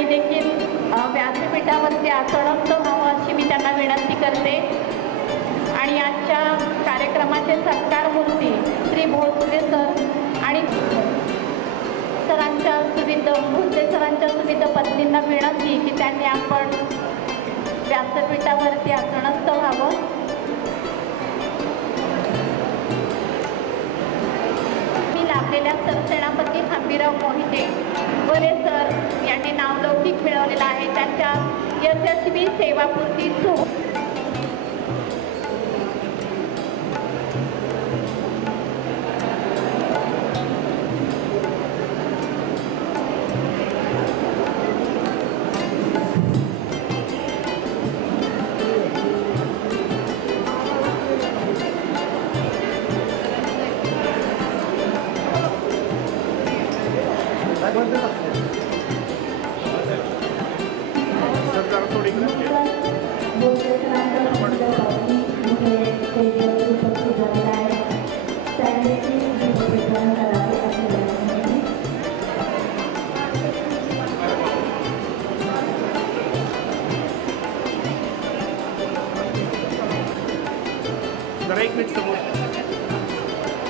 त्यांनी देखील व्यासपीठावरती आसनस्थ व्हावं अशी मी त्यांना विनंती करते। आणि आजच्या कार्यक्रमाचे सत्कार मूर्ती श्री भोसले सर आणि सरांच्या भोसले सरांच्या सुविध पत्नींना विनंती की त्यांनी आपण व्यासपीठावरती आसनस्थ व्हावं। मी लाभलेल्या सरसेनापती हंबीरराव मोहिते वरे सर यांनी नावलौकिक मिळवलेला आहे। त्यांच्या यशस्वी सेवापूर्ती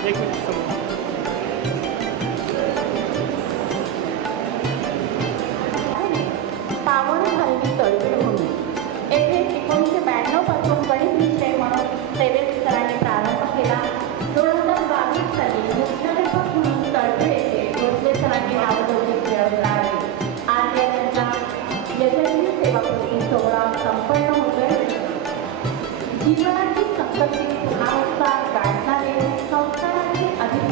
एक मिनिट समोर पावन हल्ली तळवीभूमी येथे 1992 पासून गणित विषय म्हणून सेवेत सरांनी प्रारंभ केला। 2022 साली मुख्याध्यापक म्हणून तळवीळ येथे भोसले सरांनी नावलौकिक मिळवला आहे। आज या त्यांचा यशस्वी सेवापूर्ती सोहळा संपन्न होतोय। जीवनाची संकल्पित पुनरावृत्ती गाठणारे संस्कारांचे अधिक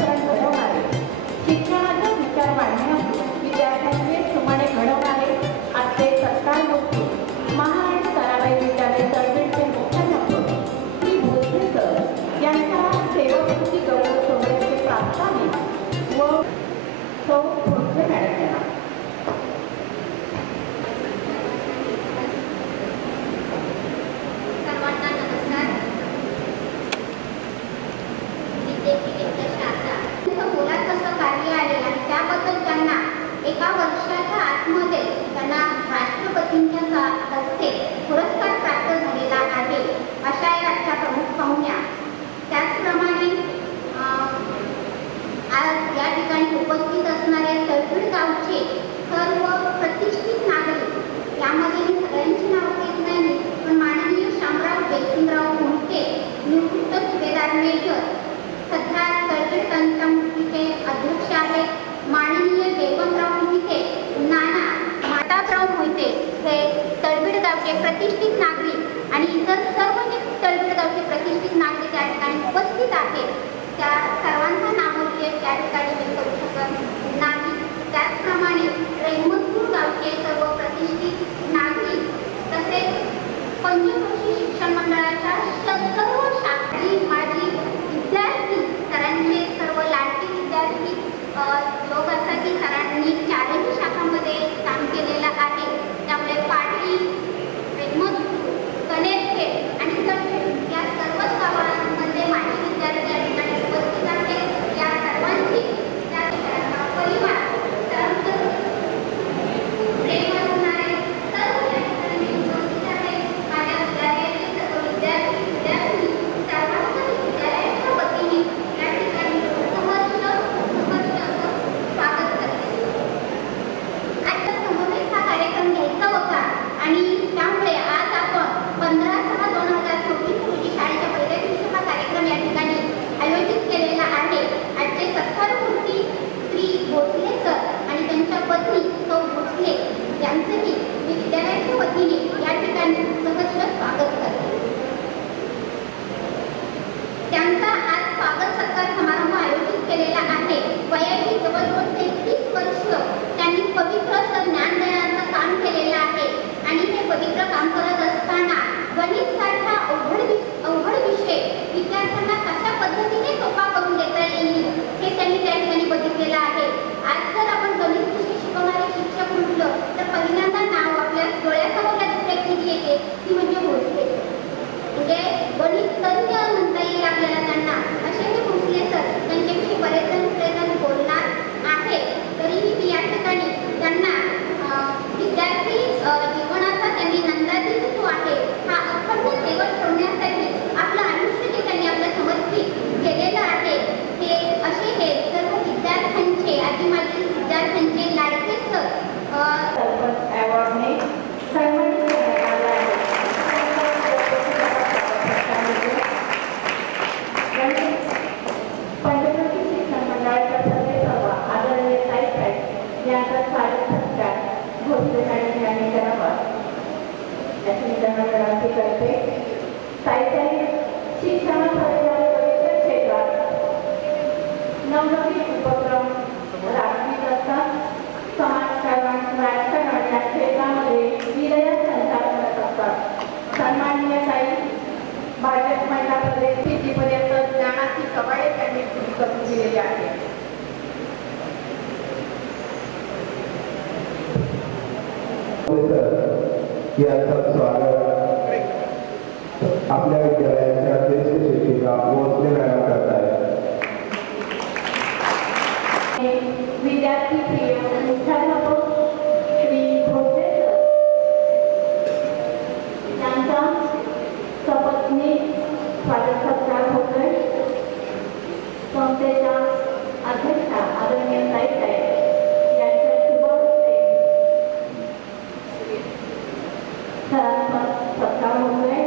विद्यार्थी साहित्य शिक्षणाच्या विविध क्षेत्रात नवनवीन उपक्रम राबवित असतात. समाजकारण राजकारण या क्षेत्रामध्ये विरया संचार करत असतात. सन्माननीय ताई भाजप महिला प्रदेश स्थितीपर्यंत ज्ञानाची कवाडे त्यांनी सुरू करून दिलेली आहे. याचं स्वागत आपल्या विद्यालयाच्या ज्येष्ठ शिक्षिका भोसले मॅडम करतायत. विद्यार्थी मुख्याध्यापक श्री भोसले यांचा सपत्नी स्वागत सत्कार होतोय. संस्थेच्या अध्यक्षा आदरणीय ताई यांच्या शुभ हस्ते सरांचा सत्कार होतोय.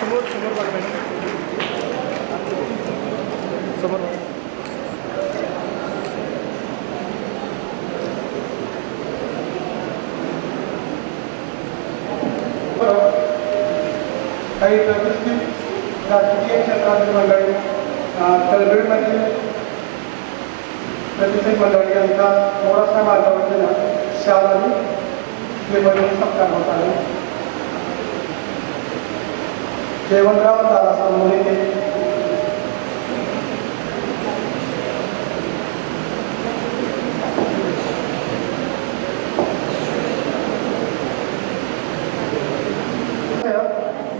समोर समोर काही प्रतिष्ठित राजकीय क्षेत्रातील मंडळी, तळबीडमधील प्रतिष्ठित मंडळी यांचा थोडासा मार्गावरती शाळांनी निवडणूक सत्कार होत आहे. जयवंतराव दादासाहेब मोहिते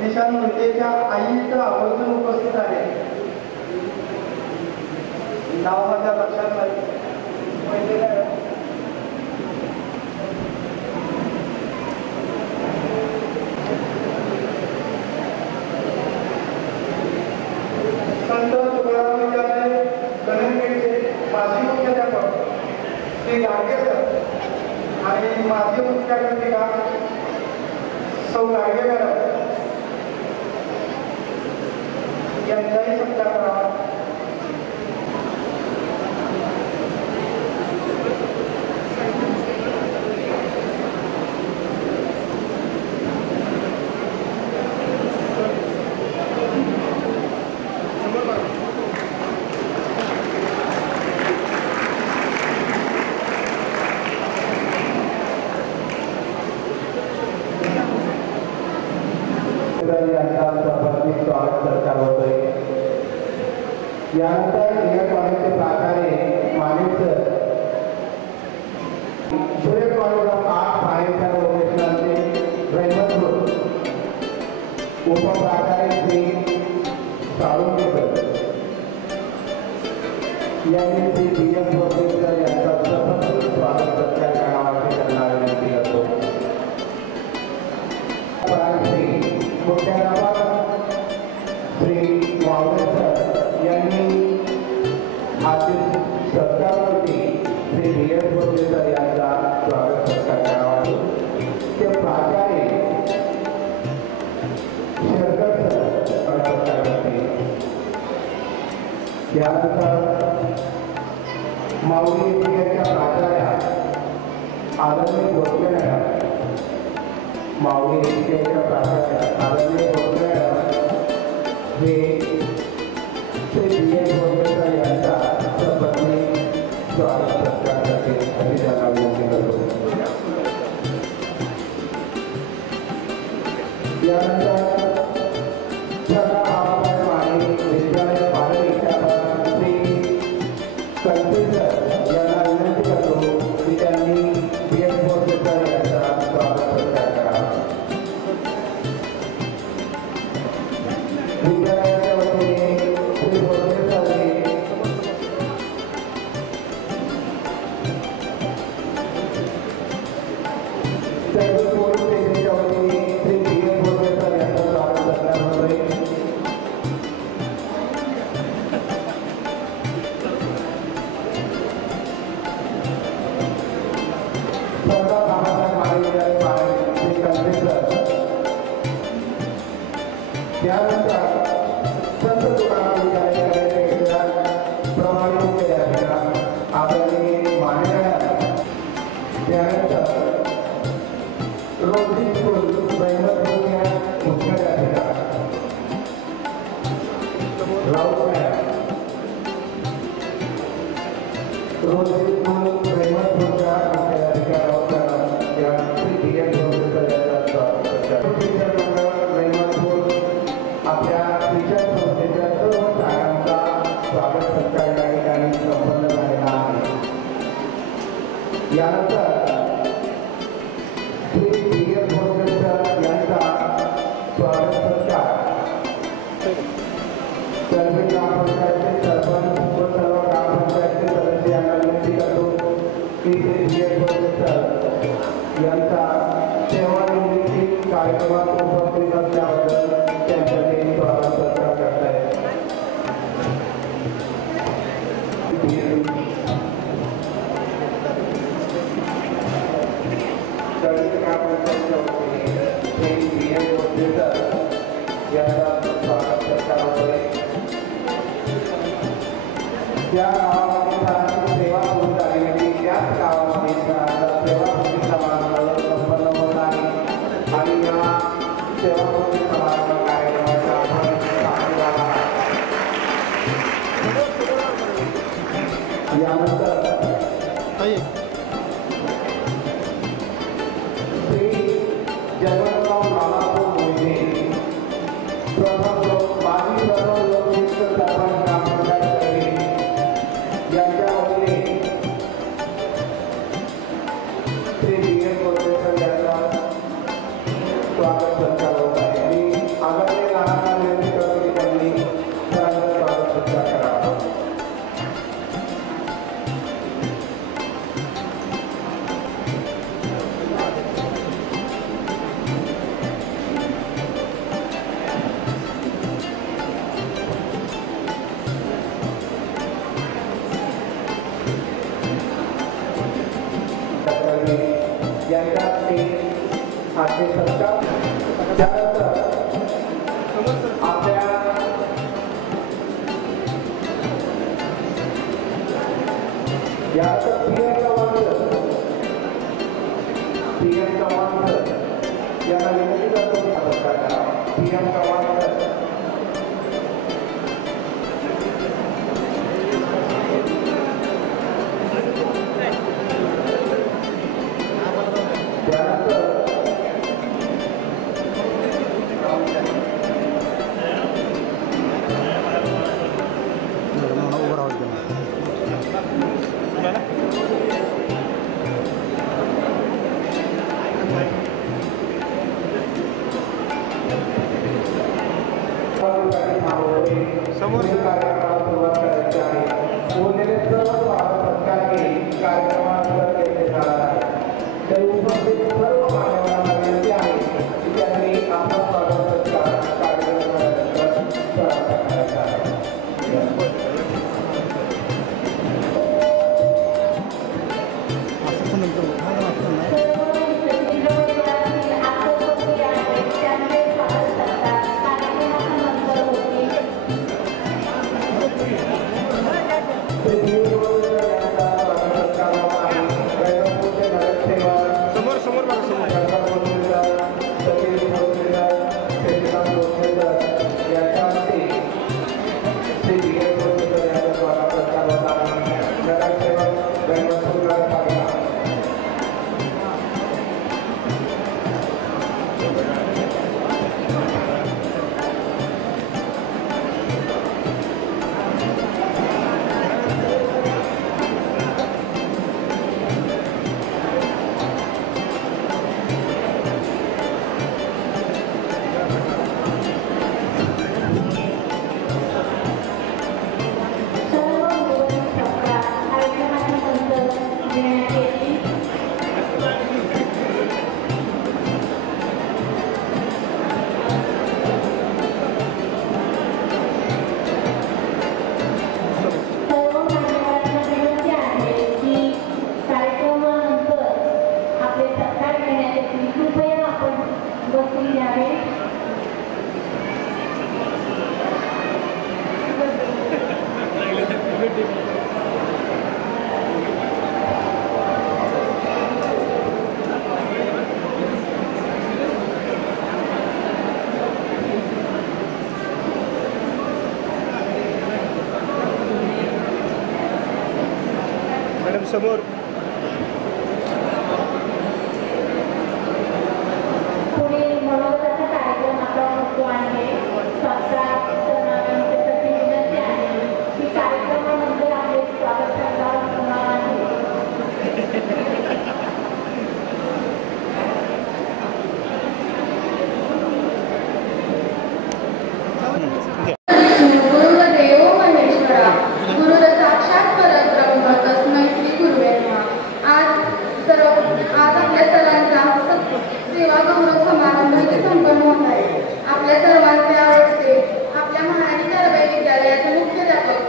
निशांत मोहितेच्या आई इथं आवर्जून उपस्थित आहे. नाव माझ्या लक्षात नाही. संत तुकाराम विद्यालय गणेशपेठचे माजी मुख्याध्यापक श्री गाडगे सर आणि माजी मुख्याध्यापिका सौ गाडगे मॅडम यांचाही सत्कार करावा. यानंतर नियत कॉलेजचे प्राचार्य Manik sir, Suresh college of art science and प्रोफेशनलचे रहिमतपूर उपप्राचार्य श्री साळुंके सर यांनी श्री बी.एम. भोसले सर यांचा प्रथम स्वागत सत्कार करण्याची त्यांना विनंती करतो. श्री मुख्याध्यापक श्री वावरे सर यांनी आजच्या सत्कारावरती श्री बी.एम. भोसले सर यांचा स्वागत सत्कार करावा. ते प्राचार्य शरकर सर सत्कार करतील. त्यानंतर माऊली विद्यालयाच्या प्राचार्या आदरणीय भोसले मॅडम, माऊली विद्यालयाच्या प्राचार्या आदरणीय भोसले मॅडम हे श्री बी.एम. भोसले सर यांचा सपत्नी स्वागत सत्कार करतील अशी त्यांना विनंती करतो. यानंतर त्यानंतर संत तुकाराम विद्यालयाच्या प्रमाणित विद्यापीठा आपल्याने मान्यता त्यानंतर रोजी स्कूल ब्रह्मपूर या मुख्य विद्यापीठा राऊत रोजी स्कूल ब्रह्मपूर या मुख्य विद्यापीठा राऊत या प्रीमियर आपल्या शिक्षण संस्थेच्या सर्व शाळांचा स्वागत सत्कार या ठिकाणी संपन्न झालेला आहे. यानंतर श्री डी.एम. भोसलेकर यांचा स्वागत सत्कार सर्व ग्रामपंचायतचे सरपंच व सर्व ग्रामपंचायतचे सदस्य यांना विनंती करतो की श्री डी.एम. भोसलेकर यांचा सेवानिवृत्ती कार्यक्रमात उपस्थित असल्याबद्दल त्यांच्याकडे स्वागत सत्कार करतायत. ज्या गावामध्ये सेवा सुरू झाली होती त्याच गावामध्ये सेवापूर्ती समारंभ संपन्न होत आहे आणि या सेवापूर्ती समारंभ कार्यक्रमाचा आपण साक्षीदार आहात. यानंतर श्री जगन्नाथ रामापूर मोहिते माजी प्रथम लोकयुक्त सरपंच ग्रामपंचायत यांच्या वतीने श्री डी.एम. भोसलेकर यांचा स्वागत सत्कार होत आहे आणि आगामी लहान विनंती करतो की त्यांनी सरांचा स्वागत सत्कार करावा. यांचा हास्य सत्कार त्यानंतर आपल्या यानंतर पी.एम. चव्हाण यांना विनंती करतो की सत्कार करावा. पी.एम. चव्हाण समोर कार्यक्रमाला सुरुवात करायची आहे. उरलेले सर्व स्वागत सत्कार कार्यक्रमात केले जाणार आहे. तर उपस्थित सर्व मान्यवरांना विनंती आहे की त्यांनी आपला स्वागत सत्कार कार्यक्रमात करायचा आहे. समोर पुढील मनोगताचा कार्यक्रम आपला होतो आहे. संस्कार तरुणांची विनंती आहे की कार्यक्रमामध्ये आपले स्वागत करणार आहे. गुरुदेव महेश्वरा गुरुर साक्षात परब्रह्म तस्मै श्री गुरुवे नमः. आज आपल्या सरांचा सेवा गौरव समारंभ इथे संपन्न होत आहे. आपल्या सर्वांचे आवडते आपल्या महाराणी कारभाई विद्यालयाचे मुख्याध्यापक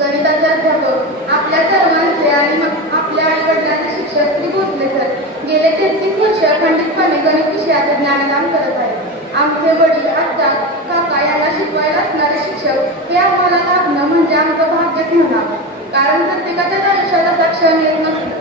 गणिताचे अध्यापक आपल्या सर्वांचे आणि आपल्या आईवडिलांचे शिक्षक श्री भोसले सर गेले 33 वर्ष अखंडितपणे गणित विषयाचे ज्ञानदान करत आहेत. आमचे वडील आत्या काका यांना शिकवायला असणारे शिक्षक हे आम्हाला लाभणं म्हणजे आमचं भाग्यच म्हणावं. कारण प्रत्येकाच्या आयुष्यात असा क्षण येत नसतो.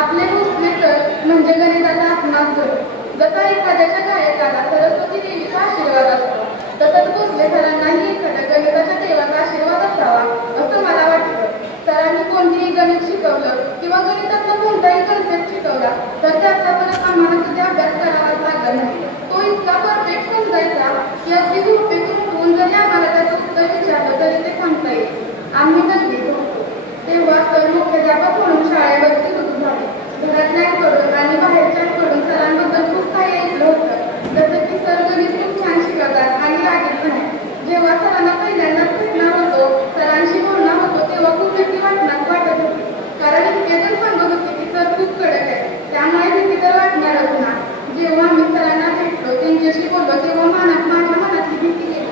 आपले भोसले सर म्हणजे गणिताचा आत्माच घर. जसा एखाद्याच्या गायकाला सरस्वती देवीचा आशीर्वाद असतो तसंच भोसले सरांनाही एखाद्या गणिताच्या देवाचा आशीर्वाद असावा असं मला वाटतं. सरांनी कोणतेही गणित शिकवलं किंवा गणितातला कोणताही कन्सेप्ट शिकवला तर त्याचा परत आम्हाला कधी अभ्यास करावाच लागला नाही. तो इतका परफेक्ट समजायचा की अगदी झोपेतून उठवून जरी आम्हाला त्याचं उत्तर विचारलं तरी ते सांगता येईल. आम्ही गल्लीत होतो तेव्हा सर मुख्याध्यापक म्हणून शाळेवरती रुजू झाले. घरातल्यांकडून आणि बाहेरच्यांकडून सरांबद्दल खूप काही ऐकलं होतं. जसं की सर गणित खूप छान शिकवतात आणि रागीत नाही. जेव्हा सरांना पहिल्यांदाच भेटणार होतो सरांशी बोलणार होतो तेव्हा खूप भीती वाटत होती. कारण इतके जण सांगत होते की सर खूप कडक आहे त्यामुळे भीती तर वाटणारच ना. जेव्हा मी सरांना भेटलो त्यांच्याशी बोललो तेव्हा माझ्या मनातली भीती गेली.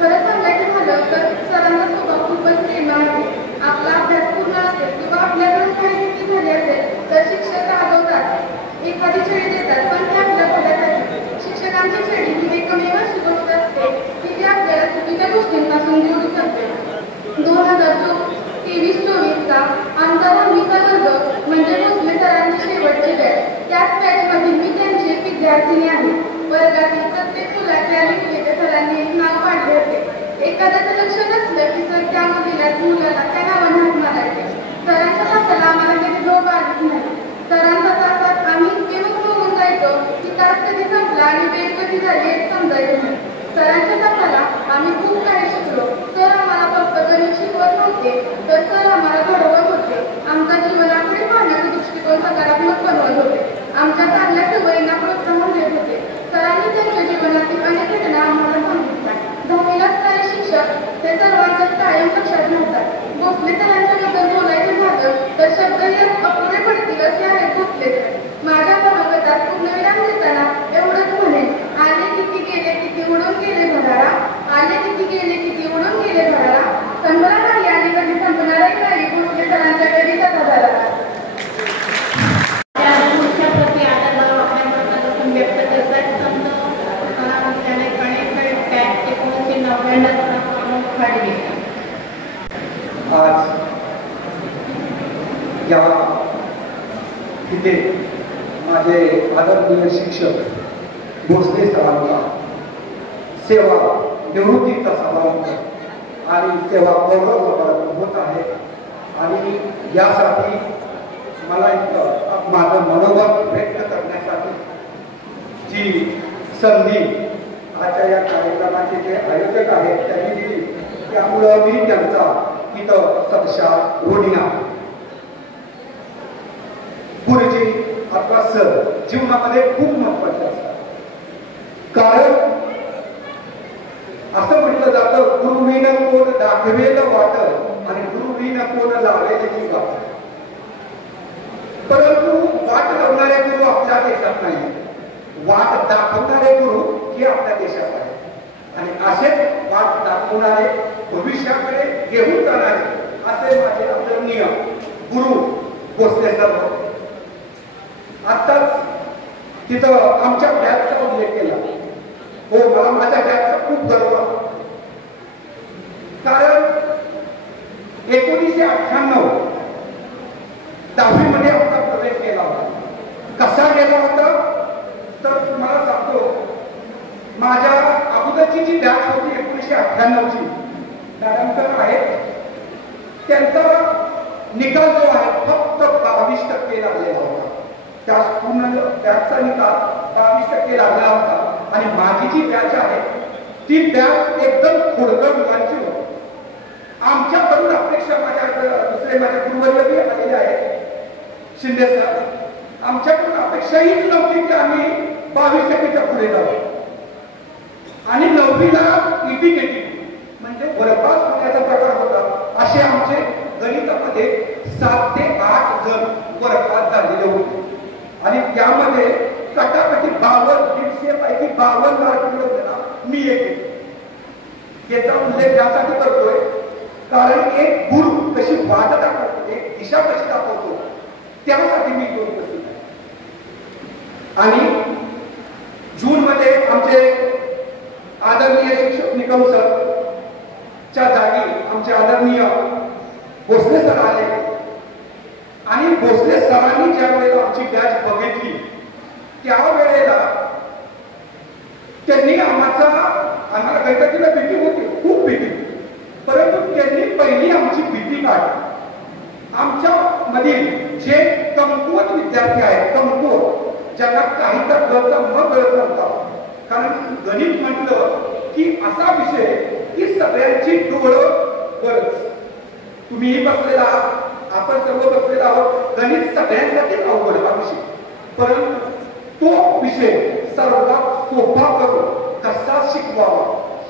खरं सांगायचं झालं तर सरांचा स्वभाव खूपच प्रेमळ आहे. आपला अभ्यास पूर्ण असेल किंवा आपल्याकडून काही चुकी झाली असेल तर शिक्षक रागवतात, एखादी छडी देतात पण ते आपल्या भल्यासाठी. शिक्षकांची छडी ही एकमेव अशी गोष्ट असते की ती आपल्याला चुकीच्या गोष्टींपासून दूर करते. 2023-24 आमचा 10वीचा वर्ग म्हणजे भोसले सरांची शेवटची बॅच. त्याच बॅचमध्ये मी त्यांची एक विद्यार्थिनी आहे. वर्गातील प्रत्येक मुलाचे आणि मुलीचे सरांनी एक नाव काढले होते. एखाद्याचं लक्ष नसलं की सर त्या मुलाला त्या नावाने हाक मारायचे. सरांच्या तासाला आम्हाला कधी झोप आलीच नाही. सरांच्या तासात आम्ही इतके होऊन जायचो की तास कधी संपला आणि वेळ कधी झाली हे समजायचं नाही. सरांच्या तासाला आम्ही खूप काही शिकलो. सर आम्हाला फक्त गणित शिकवत नव्हते तर सर आम्हाला घडवत होते. आमचा जीवनाकडे पाहण्याचा दृष्टिकोन सकारात्मक बनवत होते. आमच्या चांगल्या सवयींना प्रोत्साहन देत होते. सरांनी त्यांच्या जीवनातील अनेक घटना आम्हाला सांगितल्या. 10वीला असणारे शिक्षक ते सर्वांच्याच कायम लक्षात राहतात. भोसले सरांच्याबद्दल बोलायचं झालं तर शब्दही अपुरे पडतील असे आहेत भोसले सर. माझ्या मनोगतात पूर्णविराम देताना एवढंच म्हणेन, आले किती गेले किती उडून गेले भरारा, आले किती गेले किती उडून गेले भरारा, संभ्रा नाही आणि कधी संपणारही नाही भोसले सरांच्या कधी कथा झाला. प्रति आदर वापरण्याबद्दल व्यक्त करतात. संत विद्यालय कणेफळ बॅच 1999 खडगे. आज या तिथे माझे आदरणीय शिक्षक भोसले सरांचा सेवा निवृत्तीचा समारंभ आणि सेवा गौरव समारंभ होत आहे. आणि यासाठी मला माझं मनोगत व्यक्त करण्यासाठी जी संधी आजच्या या कार्यक्रमाचे जे आयोजक आहेत त्यांनी दिली त्यामुळं मी त्यांचा इथं सत्कार ऋणी आहे. गुरुजी अथवा सर जीवनामध्ये खूप महत्वाचे असतात. कारण असं म्हटलं जातं गुरुविन कोण दाखवेल वाट आणि गुरुविन कोण लावेल ही वाट. परंतु वाट लावणारे गुरु आपल्या देशात नाही, वाट दाखवणारे गुरु हे आपल्या देशात आहे. आणि असेच वाट दाखवणारे भविष्याकडे घेऊन जाणारे असे माझे आदरणीय गुरु भोसले सर होते. आत्ताच तिथं आमच्या बॅचचा उल्लेख केला. हो, मला माझ्या बॅचचा खूप गर्व आहे. कारण 1998 10वी मध्ये आमचा प्रवेश केला होता. कसा गेला होता तर तुम्हाला सांगतो. माझ्या अगोदरची जी बॅच होती 1998ची मॅडम सर आहेत, त्यांचा निकाल जो आहे फक्त 22% लागलेला होता. त्याचा निकाल 22% लागला होता. आणि माझी जी बॅच आहे ती बॅच एकदम खोडकर मुलांची होती. आमच्याकडून अपेक्षा दुसरे माझ्या गुरुवर्य आलेले आहेत शिंदे सर, आमच्याकडून अपेक्षा हीच नव्हती की आम्ही 22%च्या पुढे जाऊ. आणि 9वीला ETKT म्हणजे बरपास होण्याचा प्रकार होता. असे आमचे गणितामध्ये 7 ते 8 जण बरपास झालेले होते. आणि त्यामध्ये कटाकटी 150 पैकी 52 मार्क मिळवले ना मी एक. याचा उल्लेख यासाठी करतोय कारण एक गुरु कशी वाट दाखवतो, एक दिशा कशी दाखवतो, त्यासाठी मी दोन प्रसिद्ध आहे. आणि जून मध्ये आमचे आदरणीय शिक्षक निकम सर च्या जागी आमचे आदरणीय भोसले सर आले. आणि भोसले सरांनी ज्या वेळेला आमची बॅच बघितली त्यावेळेला त्यांनी आम्हाला गणिताची भीती होती, खूप भीती, परंतु त्यांनी पहिली आमची भीती काढली. आमच्या मधील जे कमकुवत विद्यार्थी आहेत, कमकुवत ज्यांना काहीचा कळत न कळत नव्हता, कारण गणित म्हटलं की असा विषय की सगळ्यांची डोळं गरज. तुम्हीही बसलेला आहात, आपण सर्व बसलेला आहोत. गणित सगळ्यांसाठी अवघड हा विषय, परंतु तो विषय सर्वात सोपा करून कसा शिकवावा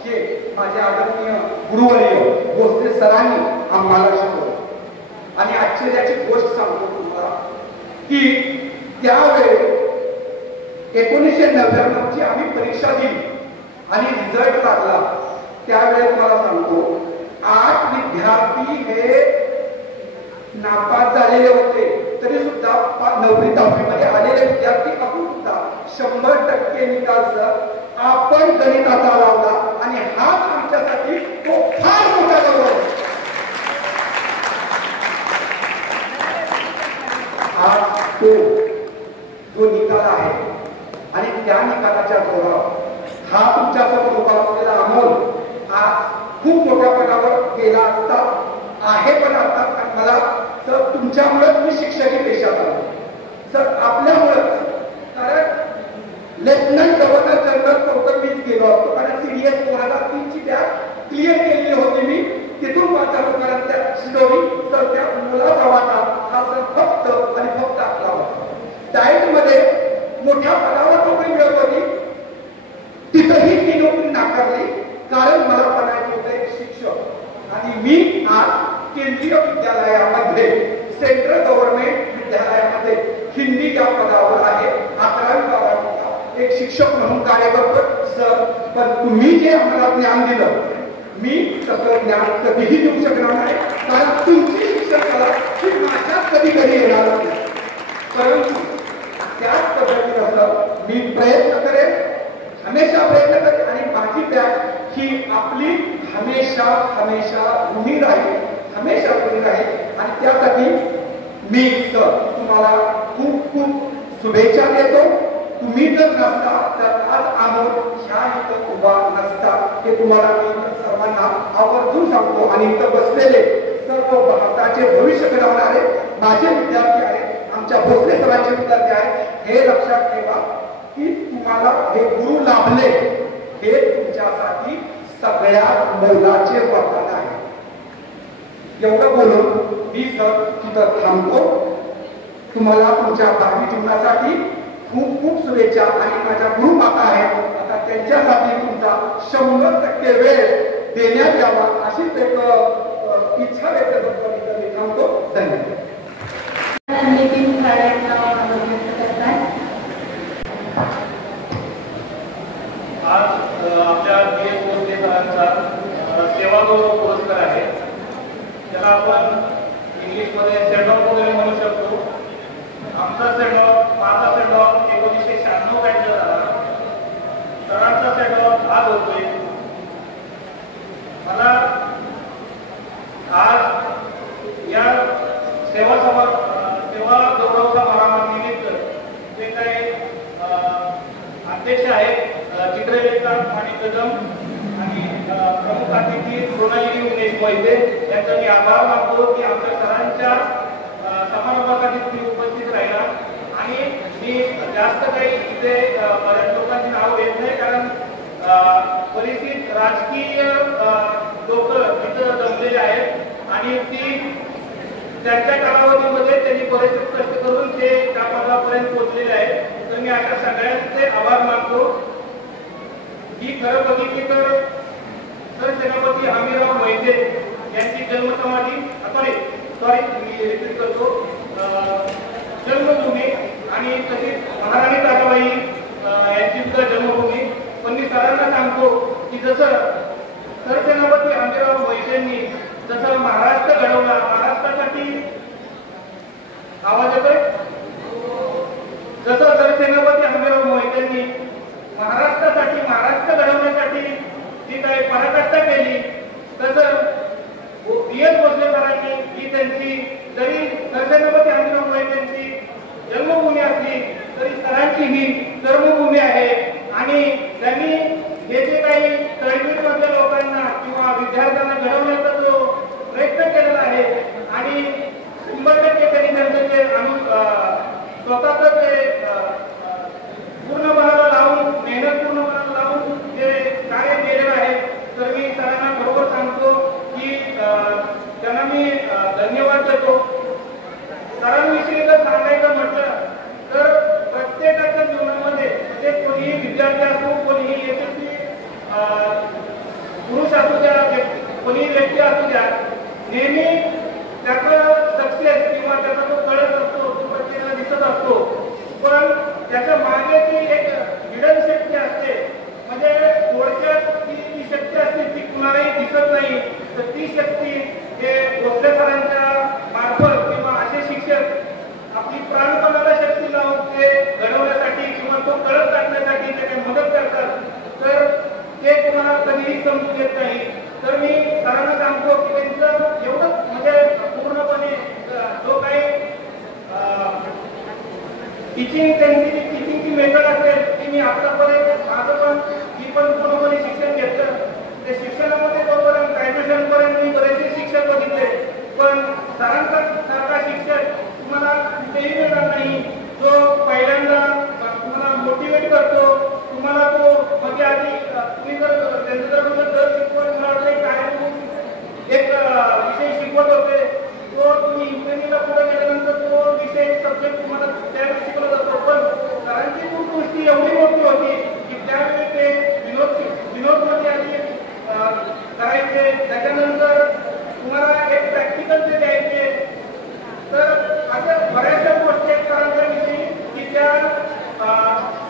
हे माझ्या आदरणीय गुरुवर्य भोसले सरांनी आम्हाला शिकवलं. आणि आश्चर्याची गोष्ट सांगतो तुम्हाला की त्यावेळी 1999 ची आम्ही परीक्षा दिली आणि रिझल्ट लागला. त्यावेळेस मला सांगतो 8 विद्यार्थी हे नापास झालेले होते, तरी सुद्धा 9वी 10वी मध्ये आलेले विद्यार्थी असून सुद्धा 100% निकाल सर आपण गणिताचा लावला. आणि हाच आमच्यासाठी तो फार मोठा गौरव. आज तो जो निकाल आहे आणि त्या निकालाच्या जोरावर हा तुमच्यासमोर उभा असलेला अमोल आज खूप मोठ्या पदावर गेला असता आहे. पण आता मला सर तुमच्यामुळेच मी शिक्षकी पेशात आलो सर, आपल्यामुळेच. कारण लेफ्टनंट गव्हर्नर जनरल चौकटीत गेलो असतो, कारण CDS 2003 ची बॅच क्लिअर केलेली होती मी. तिथून वाचालो कारण त्या स्टोरी तर त्या मुलाचा वाटा हा सर फक्त आणि फक्त आपला होता. डाएट मध्ये मोठ्या पदावर नोकरी मिळत होती, तिथंही ती नोकरी नाकारली कारण मला बनायचं होतं एक शिक्षक. आणि मी आज केंद्रीय विद्यालयामध्ये सेंट्रल गव्हर्नमेंट विद्यालयामध्ये हिंदी या पदावर आहे. 11वी 12वीचा एक शिक्षक म्हणून कार्य करतो सर. पण तुम्ही जे आम्हाला ज्ञान दिलं मी तसं ज्ञान कधीही देऊ शकणार नाही, कारण तुमची शिक्षण कला ही माझ्यात कधी येणार नाही. परंतु त्याच पद्धतीनं मी प्रयत्न करेन, हमेशा प्रयत्न करेन. आणि माझी बॅच ही आपली हमेशा हमेशा ऋणी राहील, हमेशा ऋणी राहील. आणि त्यासाठी मी सर तुम्हाला खूप खूप शुभेच्छा देतो. तुम्ही जर नसता तर आज अमोल ह्या इथं उभा नसता, हे तुम्हाला मी सर्वांना आवर्जून सांगतो. आणि इथं बसलेले सर्व भारताचे भविष्य घडवणारे माझे विद्यार्थी आहेत, आमच्या भोसले सरांचे विद्यार्थी आहेत. हे लक्षात ठेवा की तुम्हाला हे गुरु लाभले हे तुमच्यासाठी सगळ्यात मोलाचे वरदान आहे. एवढं बोलून मी सर तिथं थांबतो. तुम्हाला तुमच्या भावी जीवनासाठी खूप खूप शुभेच्छा. आणि माझ्या गुरु माता आहेत, आता त्यांच्यासाठी तुमचा 100% वेळ देण्यात यावा अशीच एक इच्छा व्यक्त करतो. मी थांबतो. धन्यवाद. नितीन साडेंना व्यक्त करताय. आज आपल्या DS भोसले सरांचा सेवागौरव पुरस्कार आहे. त्याला आपण इंग्लिशमध्ये सेंड ऑफ वगैरे म्हणू शकतो. आमचा सेंड ऑफ, माझा सेंड ऑफ 1996 काढला झाला. सरांचा सेंड ऑफ आज होतोय. मला आज या सेवा गौरव समारंभानिमित्त जे काही अध्यक्ष आहेत चित्रलेखा आणि कदम आणि प्रमुख अतिथी सोनाली उमेश मोहिते यांचा मी आभार मानतो की आमच्या सरांच्या समारंभासाठी तुम्ही उपस्थित राहिला आणि मी जास्त काही इथे बऱ्याच लोकांची नाव घेत नाही कारण परिस्थिती राजकीय लोक तिथं जमलेले आहेत आणि ती त्यांच्या कालावधीमध्ये त्यांनी बरेचसे कष्ट करून ते त्या पदापर्यंत पोहोचलेले आहेत. तर मी अशा सगळ्यांचे आभार मानतो. ही खरं बघितली तर सरसेनापती हमीरराव मोहिते यांची जन्मसमाधी सॉरी मी रिपीट करतो जन्मभूमी आणि तसेच महाराणी ताराबाई यांची सुद्धा जन्मभूमी. पण मी सरांना सांगतो की जसं सरसेनापती हमीरराव मोहितेंनी जसं महाराष्ट्र घडवला, महाराष्ट्रासाठी आवाज येतोय, जसं सरसेनापती हमीरराव मोहितेंनी महाराष्ट्रासाठी महाराष्ट्र घडवण्यासाठी जी काही पराकाष्ठा केली तसं PS भोसले सरांनी ही त्यांची जरी सरसेनापती हमीरराव मोहितेंची जन्मभूमी असली तरी सरांची ही कर्मभूमी आहे आणि त्यांनी हे जे काही तळमधल्या लोकांना किंवा विद्यार्थ्यांना घडवण्याचा जो प्रयत्न केलेला आहे आणि 100% त्यांनी त्यांचं जे स्वतःच ते पूर्णपणाला लावून मेहनत पूर्णपणाला लावून जे कार्य केलेलं आहे. तर मी सरांना बरोबर सांगतो की त्यांना मी धन्यवाद देतो. सरांविषयी जर सांगायचं म्हटलं तर प्रत्येकाच्या जीवनामध्ये म्हणजे कोणीही विद्यार्थी असो, कोणीही यशस्वी पुरुष असू द्या, कोणीही व्यक्ती असू द्या, नेहमी त्याचा सक्सेस किंवा त्याचा जो कळस असतो तो प्रत्येकाला दिसत असतो. पण त्याच्या मागे ती एक हिडन शक्ती असते. म्हणजे थोडक्यात ती शक्ती असते ती कुणालाही दिसत नाही. तर ती शक्ती हे भोसले सरांच्या मार्फत किंवा असे शिक्षक आपली प्राणपणाला शक्ती लावून ते घडवण्यासाठी किंवा तो कळस टाकण्यासाठी त्याची मदत करतात. तर ते तुम्हाला कधीही समजून येत नाही. तर मी सरांना सांगतो की त्यांचं एवढं म्हणजे पूर्णपणे जो काही टीचिंग त्यांची जी टीचिंगची मेथड असेल ती मी आतापर्यंत माझं मी पण पूर्णपणे शिक्षण घेतलं. त्या शिक्षणामध्ये जोपर्यंत ग्रॅज्युएशनपर्यंत मी बरेचसे शिक्षक बघितले पण सरांसारखा शिक्षक तुम्हाला कुठेही मिळणार नाही. जो पहिल्यांदा तुम्हाला मोटिवेट करतो, तुम्हाला तो म्हणजे आधी तुम्ही जर त्यांचं जर शिकवत मला काय एक विषय शिकवत होते तो तुम्ही इंजिनिअरिंगला पुढे गेल्यानंतर तो विषय सब्जेक्ट तुम्हाला त्यावेळी शिकवला जातो. पण सरांची दृष्टी एवढी मोठी होती की त्यावेळी ते विनोदमध्ये आधी करायचे, त्याच्यानंतर तुम्हाला एक प्रॅक्टिकल ते द्यायचे. तर अशा बऱ्याचशा गोष्टी आहेत सरांच्या विषयी की त्या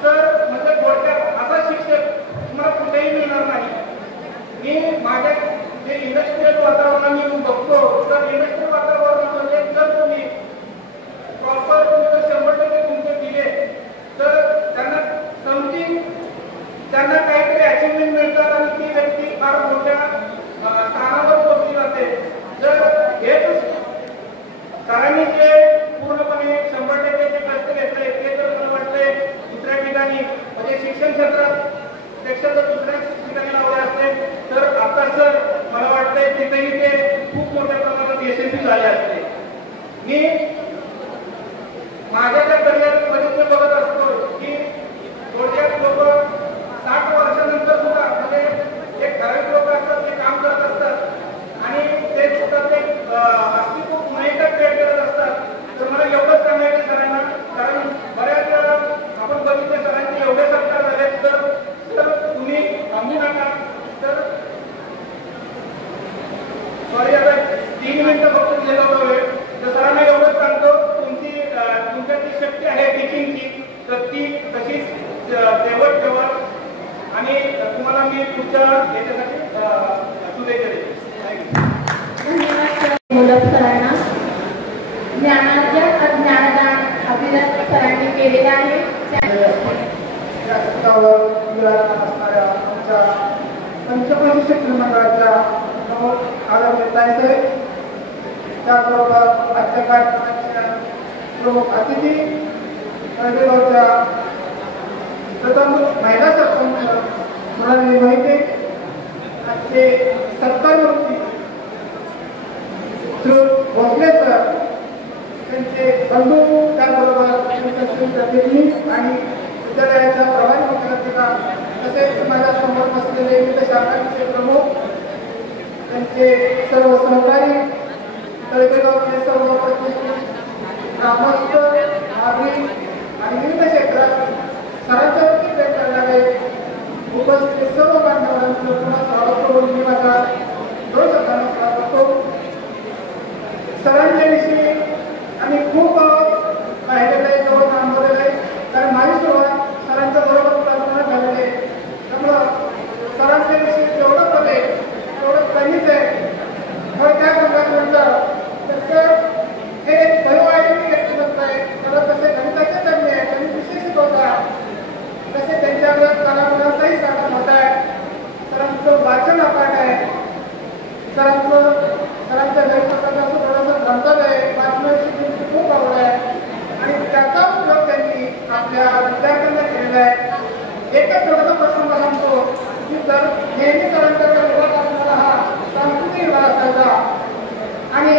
सर म्हणजे थोडक्यात असा शिक्षक तुम्हाला कुठेही मिळणार नाही. मी माझ्या जे इंडस्ट्रियल वातावरण मी बघतो तर इंडस्ट्रियल वातावरणामध्ये जर तुम्ही प्रॉपर 100% तुमचे दिले तर त्यांना समथिंग त्यांना काहीतरी अचिव्हमेंट मिळतात आणि ती व्यक्ती फार मोठ्या स्थानावर पोहोचली जाते. जर हेच सरांनी जे पूर्णपणे 100% जे कष्ट घेतले ते जर मला वाटते दुसऱ्या ठिकाणी म्हणजे शिक्षण क्षेत्रात पेक्षा जर दुसऱ्या ठिकाणी लावले असते तर आता सर मला वाटतंय तिथेही ते खूप मोठ्या प्रमाणात यशस्वी झाले असते. मी माझ्या त्या करिअरमध्ये बघत असतो की थोडक्यात लोक 60 वर्षानंतर सुद्धा म्हणजे एक ठराविक लोक असतात ते काम करत असतात आणि ते सुद्धा ते अस्तित्व माहिती क्रिएट करत असतात. तर मला एवढंच सांगायचं सरांना कारण बऱ्याच आपण बघितले सरांचे एवढे सत्कार झाले तर तुम्ही थांबू नका. तर सॉरी आता 3 मिनिटं फक्त दिलेला होता वेळ. तर सरांना एवढंच सांगतो तुमच्यात जी शक्ती आहे टीचिंगची तर ती तशीच तेवढ ठेवा आणि तुम्हाला मी पुढच्या याच्यासाठी शुभेच्छा देतो. धन्यवाद मुलं सरांना. ज्ञानाच्या अज्ञानदान अभिलाष सरांनी केलेले आहे. या स्तरावर विराजमान असणाऱ्या आमच्या पंचमशी शिक्षण मंडळाच्या आदरणीय ताईसाहेब त्याचबरोबर आजच्या कार्यक्रमाच्या प्रमुख अतिथी कळवेगावच्या प्रथम महिला सरपंच मृणाली मोहिते, आजचे सत्कारमूर्ती श्री भोसले सर, त्यांचे शाखांचे प्रमुख, त्यांचे सर्व सहकारी, तळेगावचे सर्व प्रतिष्ठित ग्रामस्थ, नागरिक आणि विविध क्षेत्रात सरांच्या वतीने व्यक्त करणारे उपस्थित सर्व बांधवांचं पुन्हा स्वागत करून मी माझा 2 शब्दांना स्वागत करतो. सरांच्याविषयी आम्ही खूप पाहिलेलं आहे, जवळ अनुभवलेलं आहे, कारण माझी सुरुवात सरांच्या बरोबर प्रार्थना झालेली आहे. त्यामुळं सरांच्याविषयी जेवढं पद आहे तेवढं कमीच आहे. मग त्या संघात म्हटलं तसं हे बहुआयामी व्यक्तिमत्व आहे. तर तसे गणिताचे तज्ञ आहे, त्यांनी विषय शिकवतात, तसे त्यांच्याकडे कलागुणांचाही साधन होत आहे. सरांचं वाचन अपाट आहे. सरांच्या गणिताचं थोडंसं ग्रंथालय आहे, वाचनाची त्यांची खूप आवड आहे आणि त्याचा उपयोग त्यांनी आपल्या विद्यार्थ्यांना केलेला आहे. एकच थोडासा प्रसंग सांगतो की जर नेहमी सरांच्याकडे विभाग असणारा हा सांस्कृतिक विभाग असायचा आणि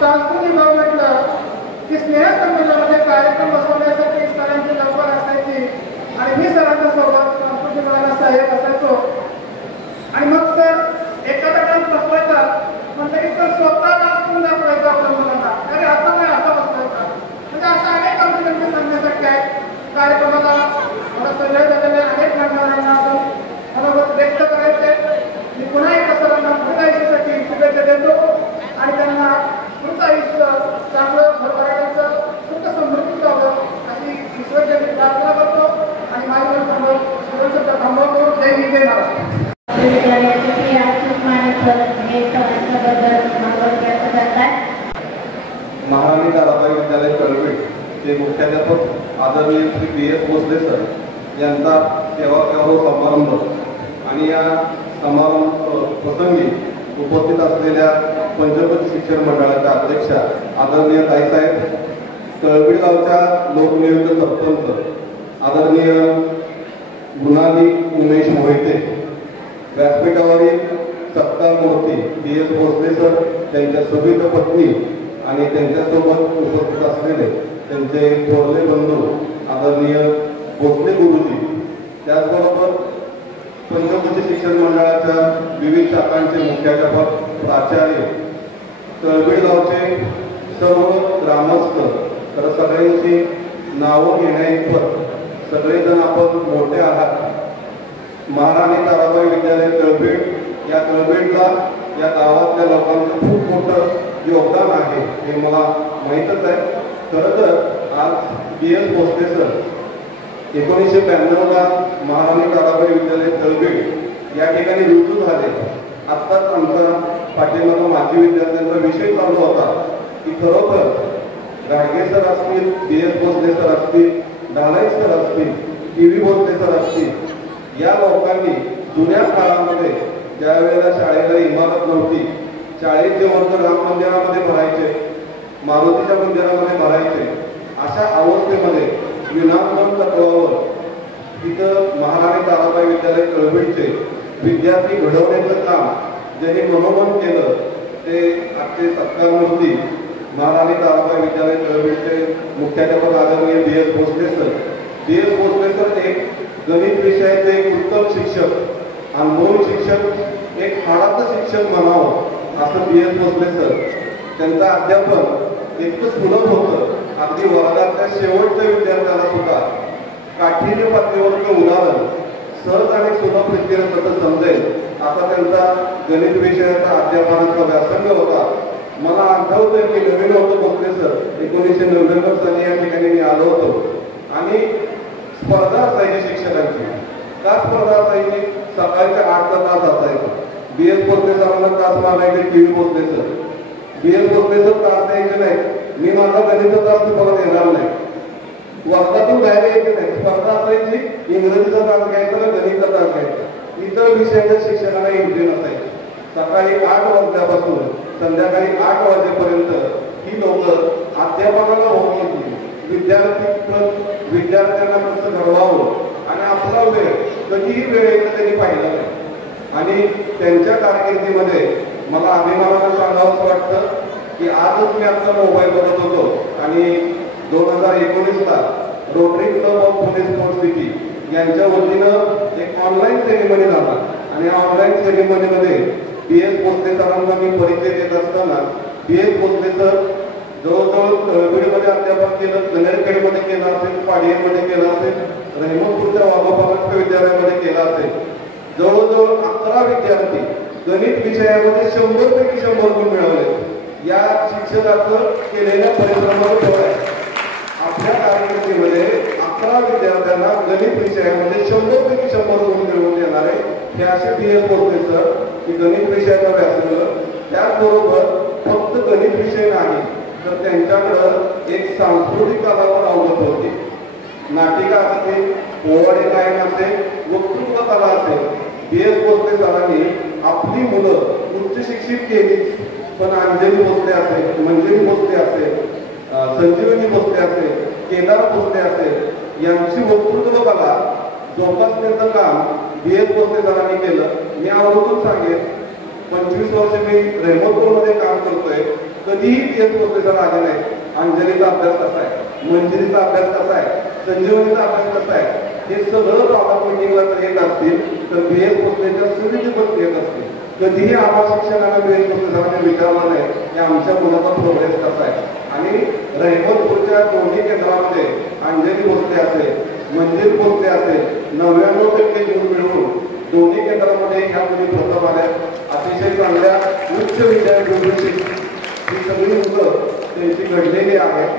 सांस्कृतिक विभाग म्हटलं की स्नेहसंमेलनामध्ये कार्यक्रम बसवण्यासाठी सरांची लवकर असायची आणि मी सरांच्या सोबत सांस्कृतिक विभागाला सहाय्यक असायचो. आणि मग सर एखादा डान्स बसवायचा म्हणजे की सर स्वतः डान्स करून दाखवायचा आपल्या मुलांना, अरे असं नाही असा बसवायचा. म्हणजे असं अनेक कॉम्प्लिमेंटरी सांगण्यासाठी आहे. कार्यक्रमाला थोडंसं वेळ झालेल्या अनेक मान्यवरांना मनोगत व्यक्त करायचे. मी पुन्हा एकदा सरांना पुढच्या आयुष्यासाठी शुभेच्छा देतो आणि त्यांना पुढचं आयुष्य चांगलं भरभराटीचं सुख समृद्धी व्हावं अशी ईश्वरचरणी प्रार्थना करतो आणि माझी सुरक्षित थांबवतो. जय हिंद, जय महाराष्ट्र. विद्यालयाचे आर्थिक मान्यवर हे सरांच्याबद्दल भागवत व्यक्त करतात. महाराणी ताराबाई विद्यालय कळवीट चे मुख्याध्यापक आदरणीय श्री B.S. भोसले सर यांचा सेवाग्राह समारंभ आणि या समारंभ प्रसंगी उपस्थित असलेल्या पंचपती शिक्षण मंडळाच्या अध्यक्षा आदरणीय ताईसाहेब, कळवीट गावच्या लोकनियुक्त सरपंच आदरणीय गुणाली उमेश मोहिते, व्यासपीठावरील सत्कार मूर्ती B.S. भोसले सर, त्यांच्या सविध पत्नी आणि त्यांच्यासोबत उपस्थित असलेले त्यांचे थोरले बंधू आदरणीय भोसले गुरुजी, त्याचबरोबर पंचपती शिक्षण मंडळाच्या विविध शाखांचे मुख्याध्यापक, प्राचार्य, कळवीट गावचे सर्व ग्रामस्थ, तर सगळ्यांची नावं घेण्याइतपत सगळेजण आपण मोठे आहात. महाराणी ताराबाई विद्यालय कळवीट या कळवीटला या गावातल्या लोकांचं खूप मोठं योगदान आहे हे मला माहीतच आहे. खरं तर आज B.S. भोसले सर 1992ला महाराणी ताराबाई विद्यालय कळवीट या ठिकाणी रुजू झाले. आत्ताच आमचा पाठीमागे माजी विद्यार्थ्यांचा विषय चालू होता की खरोखर गाडगे सर असतील, B.S. भोसले सर असतील, ढालाईक सर असतील, T.V. भोसले सर असतील, या लोकांनी जुन्या काळामध्ये ज्या वेळेला शाळेला इमारत नव्हती, शाळेचे वर्ग राम मंदिरामध्ये भरायचे, मारुतीच्या मंदिरामध्ये भरायचे, अशा अवस्थेमध्ये विनामूल्य तत्वावर तिथं महाराणी ताराबाई विद्यालय कळवीटचे विद्यार्थी घडवण्याचं काम ज्यांनी मनोमन केलं ते आजचे सत्कार मूर्ती महाराणी ताराबाई विद्यालय कळवीटचे मुख्याध्यापक आदरणीय B.S. Bhosale sir. B.S. Bhosale sir एक गणित विषयाचे एक उत्तम शिक्षक, अनुभवी शिक्षक, एक हाडाचं शिक्षक म्हणावं असं B.S. भोसले सर. त्यांचं अध्यापन इतकं सुलभ होतं, अगदी वर्गातल्या शेवटच्या विद्यार्थ्याला सुद्धा काठीण्य पातळीवरचं उदाहरण सहज आणि सुलभ रीतीने कसं समजेल असा त्यांचा गणित विषयाचा अध्यापनाचा व्यासंग होता. मला आठवतंय की नवीन होतं भोसले सर, 1999 साली या ठिकाणी मी आलो होतो आणि स्पर्धा असायची शिक्षकांची. का स्पर्धा असायची? सकाळच्या 8चा तास असायचा. B.S. भोसले सरांना तास मागायचे T.V. Bhosale sir. B.S. Bhosale sir तास द्यायचे नाही, मी माझा गणितचा तास तुम्हाला देणार नाही. वर्गातून बाहेर यायचे नाही. स्पर्धा असायची, इंग्रजीचा तास घ्यायचा ना गणितचा तास घ्यायचा. इतर विषयाच्या शिक्षकांना एंट्री नसायची. सकाळी 8 वाजल्यापासून संध्याकाळी 8 वाजेपर्यंत ही लोक अध्यापनाला होत होती. विद्यार्थ्यांना कसं घडवावं आणि आपला वेळ कधीही वेळेचं त्यांनी पाहिलं नाही. आणि त्यांच्या कारकिर्दीमध्ये मला अभिमानानं सांगावंच वाटतं की आजच मी आमचा मोबाईल बघत होतो आणि 2019ला Rotary Club of Pune sports city यांच्या वतीनं एक ऑनलाईन सेरेमनी झाला आणि ऑनलाईन सेरेमनीमध्ये BS भोसले सरांचा मी परिचय देत असताना BS भोसले सर जवळजवळ तळबीडमध्ये अध्यापन केलं, गणेरखेडमध्ये केलं असेल, पाडियामध्ये केलं असेल, रहिमतपूरच्या वाघोबा विद्यालयामध्ये केलं असेल. जवळजवळ 11 विद्यार्थी गणित विषयामध्ये 100 पैकी 100 गुण मिळवले. या शिक्षकाचं केलेल्या परिश्रमावर फळ आहे. आपल्या कारकिर्दीमध्ये 11 विद्यार्थ्यांना गणित विषयामध्ये 100 पैकी 100 गुण मिळवून येणारे हे असे BS भोसले सर की गणित विषयाचा व्यासंग. त्याचबरोबर फक्त गणित विषय नाही तर त्यांच्याकडं एक सांस्कृतिक कला पण अवगत होती. नाटिका असेल, पोवाडे गायन असेल, वक्तृत्व कला असेल. BS भोसले सरांनी आपली मुलं उच्च शिक्षित केली, पण अंजली भोसले असेल, मंजरी भोसले असेल, संजीवनी भोसले असेल, केदार भोसले असेल यांची वक्तृत्व कला जोपासण्याचं काम BS भोसले सरांनी केलं. मी आवर्जून सांगेन 25 वर्ष मी रहिमतपूरमध्ये काम करतोय, कधीही BS भोसले सर आले नाही. अंजलीचा अभ्यास कसा आहे, मंजिरीचा अभ्यास कसा आहे, संजीवनीचा अभ्यास कसा आहे हे सगळं पालक मिटिंगला जर येत असतील तर BS भोसलेच्या सुविधी पण येत असतील. कधीही आम्हा शिक्षकांना BS भोसले सरांनी विचारलं नाही की आमच्या मुलाचा प्रोग्रेस कसा आहे. आणि रहिमतपूरच्या दोन्ही केंद्रामध्ये अंजली भोसले असेल, मंजिरी भोसले असेल 99% गुण मिळवून दोन्ही केंद्रामध्ये ह्या मुली प्रथम आल्या. अतिशय चांगल्या उच्च विद्यार्थी ही सगळी मुलं त्यांची घडलेली आहेत.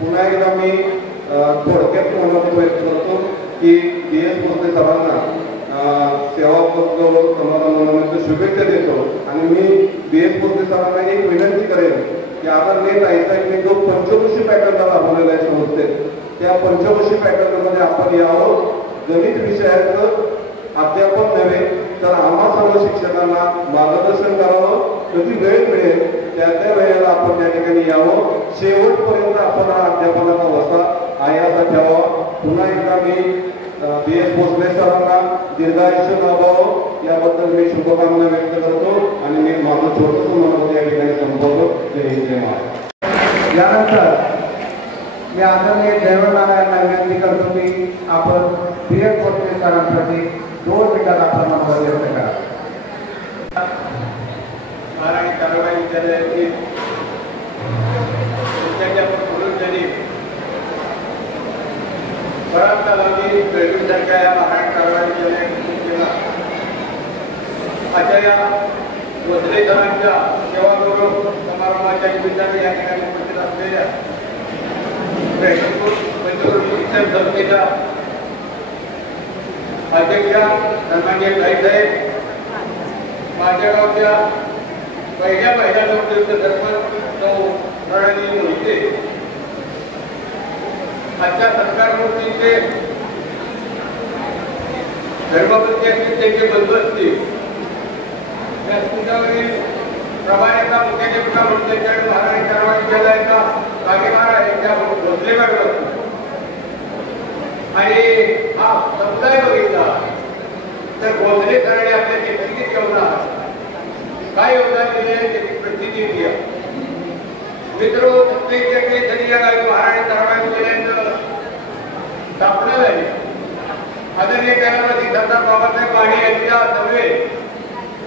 पुन्हा एकदा मी थोडक्यात म्हणण्याचा प्रयत्न करतो की BS भोसले सरांना सेवा गौरव समारंभानिमित्त शुभेच्छा देतो. आणि मी BS भोसले सरांना एक विनंती करेन की आदरणीय ताईसाहेबांनी जो पंचवर्षी पॅटर्न राबवलेला आहे संस्थेत, त्या पंचवर्षी पॅटर्नमध्ये आपण यावं. गणित विषयाचं अध्यापन नव्हे तर आम्हा सर्व शिक्षकांना मार्गदर्शन करावं. कधी वेळ मिळेल त्या वेळेला आपण त्या ठिकाणी यावं. शेवटपर्यंत आपण हा अध्यापनाचा वसा आयासा ठेवावा. पुन्हा एकदा मी BS भोसले सरांना दीर्घायुष्य लाभावं याबद्दल मी शुभकामना व्यक्त करतो आणि मी माझं छोटंसं मनोगत या ठिकाणी संपवतो. जय हिंद जय महाराष्ट्र. यानंतर मी आदरणीय जयवंतरावांना विनंती करतो की आपण BS भोसले सरांसाठी 2 मिनिटात आपला मनोगत व्यक्त करा. महाराणी ताराबाई विद्यालयातील बराच कालावधी बेळगावीसारख्या या महाराणी ताराबाई विद्यालयाला अशा या भोसले सरांच्या सेवा गौरव समारंभाच्या निमित्ताने या ठिकाणी उपस्थित असलेल्या शिक्षण संस्थेच्या अध्यक्षा सन्माननीय ताईसाहेब, माझ्या गावच्या पहिल्या सरपंच प्रणाली मोहिते, आजच्या सरकार मूर्तीचे धर्मपती असतील त्यांचे बंधू असतील, या तुमच्यावरील प्रभारीचा मुख्याधिकार म्हणून महाराणी ताराबाई विद्यालयाचा भागीदार आहे त्या भोसले मॅडम. आणि हा समुदाय बघितला तर भोसले सरांनी आपल्या नेतृत्व ठेवणार काय योगदान दिले त्याची प्रसिद्धी दिली. मित्र 70 तरी या गावी महाराणी ताराबाई विद्यालयाचं स्थापना झाली. आदरणीय त्यामध्ये सरदार बाबासाहेब माने यांच्या सर्वे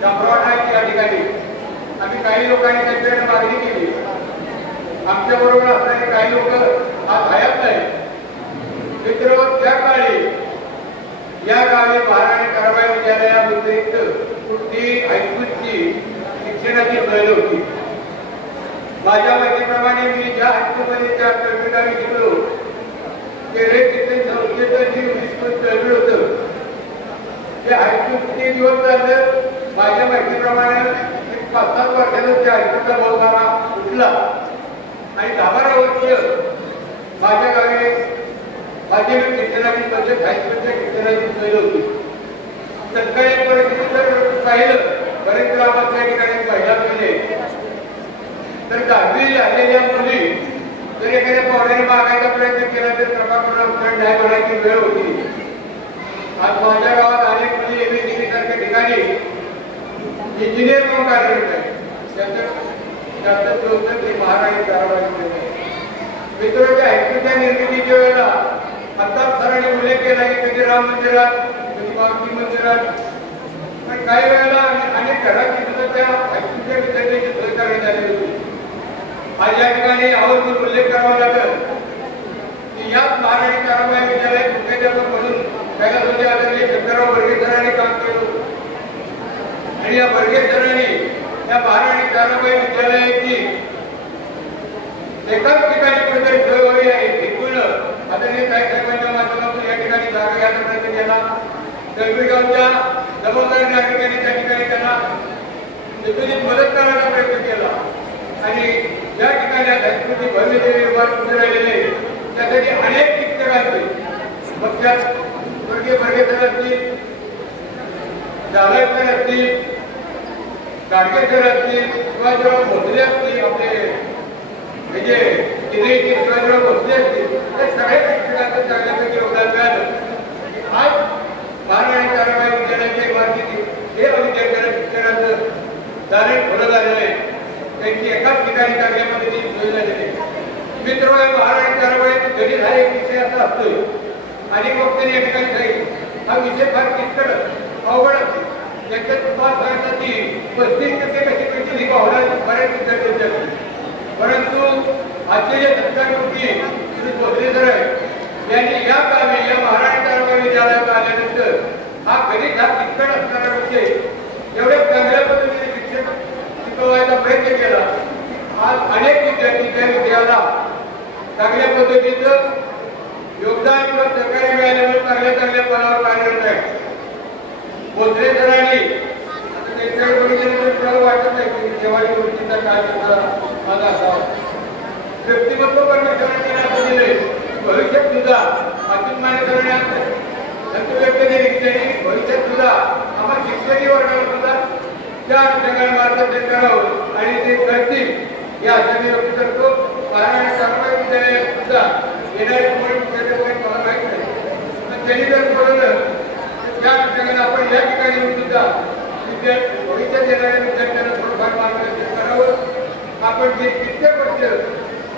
जांभरवाडा या ठिकाणी आम्ही काही लोकांनी त्यांच्याकडे मागणी केली. आमच्या बरोबर असणारे काही लोक आज हयात नाही. मित्र त्या काळी या गावी महाराणी ताराबाई विद्यालयाव्यतिरिक्त कुठली हायस्कूलची शिक्षणाची सोय होती. माझ्या माहितीप्रमाणे मी ज्या हायस्कूलमध्ये त्या तळबीड शिकलो ते रेड शिक्षण संस्थेचं जे हायस्कूल तळबीड होतं ते हायस्कूल किती दिवस झालं माझ्या माहितीप्रमाणे 5-7 वर्षानं त्या हायस्कूलचा बोलणारा उठला आणि 10-12 वर्ष माझ्या गावी माध्यमिक शिक्षणाची तसेच हायस्कूलच्या शिक्षणाची सोय होती. तत्कालीन परिस्थिती जर पाहिलं बरेच ग्रामात त्या ठिकाणी पाहिला म्हणजे तर 10वी झालेल्या मुली जर एखाद्या पाहुण्याने मागायचा प्रयत्न केला तर प्रभाकरणात उत्तर नाही म्हणायची वेळ होती. आज माझ्या गावात अनेक मुली ABCD सारख्या ठिकाणी इंजिनियर म्हणून कार्यरत आहे. त्याचं महाराणी ताराबाई मित्रांच्या हायस्कूलच्या निर्मितीच्या वेळेला आता सरांनी उल्लेख केला की कधी राम मंदिरात कधी बाकी मंदिरात, पण काही वेळेला अनेक घरात सुद्धा त्या हायस्कूलच्या विद्यार्थ्यांची सोय करण्यात आली होती. आज या ठिकाणी आवर्जून उल्लेख करावा लागेल की याच महाराणी ताराबाई विद्यालय मुख्याध्यापक म्हणून कैलासवासी आदरणीय शंकरराव बर्गे सरांनी काम केलं आणि या बर्गे सरांनी या महाराणी ताराबाई विद्यालयाची एकाच ठिकाणी कुठेतरी सोय व्हावी आहे हेतून आदरणीय साहेबांच्या माध्यमातून या ठिकाणी जागा घ्यायचा प्रयत्न केला. दळवीगावच्या जबाबदार नागरिकांनी त्या ठिकाणी त्यांना निधीत मदत करण्याचा प्रयत्न केला आणि या ठिकाणी हायस्कूलची भव्य देवी इमारत उभी राहिलेली आहे. त्यासाठी अनेक शिक्षकांचे मग त्यात स्वर्गीय बर्गे सर असतील, जाधव सर असतील, गाडगे सर असतील, शिवाजीराव भोसले असतील, आपले म्हणजे शिवाजीराव भोसले असतील, त्या सगळ्या शिक्षकांचं चांगल्यापैकी योगदान मिळालं. आज महाराणी ताराबाई विद्यालयाच्या इमारतीत हे विद्यार्थ्यांना शिक्षणाचं दालन खुलं झालेलं आहे. त्यांची एकाच ठिकाणी चांगल्या पद्धतीने सोय झालेली आहे. मित्र महाराणी ताराबाईचा गणित हा एक विषय असा असतो आणि मग त्यांनी या ठिकाणी जाईल हा विषय फार किचकट अवघड असतो. त्याच्यात पास व्हायसाठी 35% कशी पैकी ही भावना बऱ्याच विद्यार्थ्यांची असते. परंतु आजचे जे सत्कारमूर्ती श्री भोसले सर आहे यांनी या कामी या महाराणी ताराबाई विद्यालयात आल्यानंतर हा गणित हा किचकट असणारा विषय एवढ्या चांगल्या पद्धतीने शिकवायचा प्रयत्न केला. आज अनेक विद्यार्थी त्या विषयाला चांगल्या पद्धतीचं योगदान किंवा सहकार्य मिळाल्यामुळे चांगल्या पदावर कार्यरत आहे. भोसले सरांनी त्यांच्याकडे बघितल्यानंतर वाटत नाही की जेव्हाही गोष्टीचा काय माझा असावा. व्यक्तिमत्व परमेश्वरांनी असं दिले भविष्यात सुद्धा अच्युत माने सरांनी व्यक्त केली की त्यांनी भविष्यात सुद्धा आम्हा शिक्षकी वर्गाला सुद्धा त्या अनुषंगाने मार्गदर्शन करावं आणि ते करतील या आशेने व्यक्त करतो. महाराणी ताराबाई विद्यालयात सुद्धा येणारे मला माहीत नाही, पण त्यांनी जर बोलवलं त्या अनुषंगाने आपण या ठिकाणी सुद्धा भविष्यात येणाऱ्या विद्यार्थ्यांना थोडंफार मार्गदर्शन करावं. आपण जे कित्येक वर्ष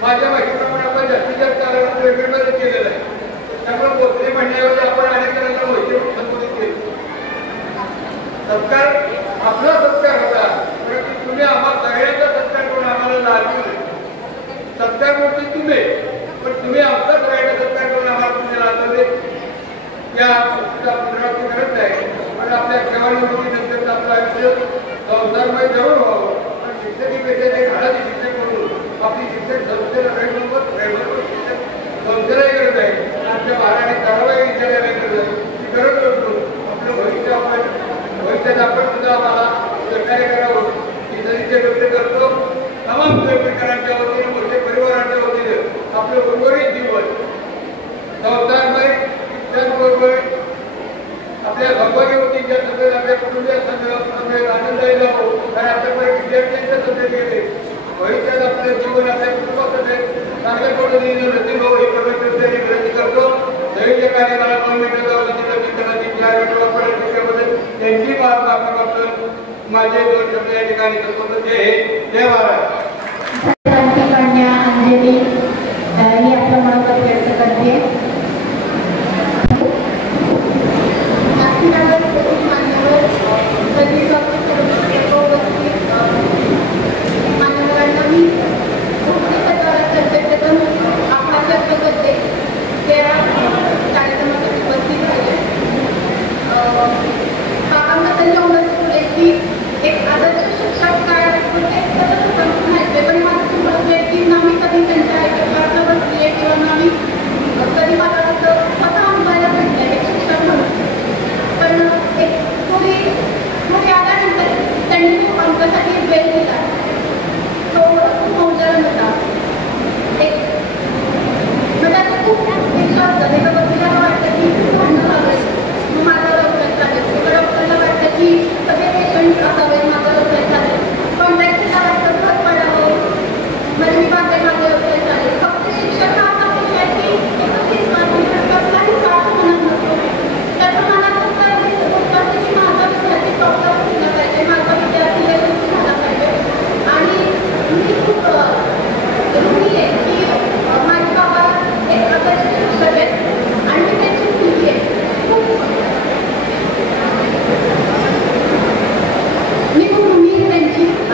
माझ्या माहितीप्रमाणे आपण जास्तीत जास्त कालावधी वेगवेगळ्या केलेलं आहे. त्यामुळे भोसले म्हणण्याऐवजी आपण अनेक जणांना मोहिते संबोधित केले. सत्कार आपला सत्कार होता, परंतु तुम्ही आम्हाला सगळ्यांचा सत्कार करून आम्हाला लाभले. सत्कार मूर्ती तुम्ही, पण तुम्ही आमचा सगळ्यांचा सत्कार करून आम्हाला तुम्ही लाभले. या पुनरावृत्ती करत आहे आणि आपल्या सेवानिवृत्तीनंतर आपलं आयुष्य संसारमय जरूर व्हावं. पण शिक्षकी पेशाचे घालाचे शिक्षक म्हणून आपली शिक्षक संस्थेला शिक्षक संस्थेलाही गरज आहे. आमच्या महाराणी ताराबाई विद्यालयाला गरज आहे. ती गरज नसतो आपलं भविष्यात आपण सुद्धा आम्हाला सहकार्य करावं ही सदिच्छा व्यक्त करतो. तमाम स्वयंपाकांच्या वतीने मोठ्या परिवारांच्या वतीने आपलं उर्वरित जीवन संस्थांमय शिक्षणाबरोबर आपल्या सौभाग्यवतीच्या सगळे आपल्या कुटुंबियांसमवेत आनंदायी जावो आणि आपल्याकडे विद्यार्थ्यांच्या सभेत गेले भविष्यात आपलं जीवन आपल्या कुटुंबासमवेत चांगल्या पद्धतीने नसीब हो ही परमेश्वराची विनंती करतो. दैवीय कार्याला 2 मिनिटं त्यांची माफी करतो. माझे 2 शब्द या ठिकाणी जय महाराज. कन्या अंजली ही आपलं मनोगत व्यक्त करते. एक आदर्श शिक्षक काय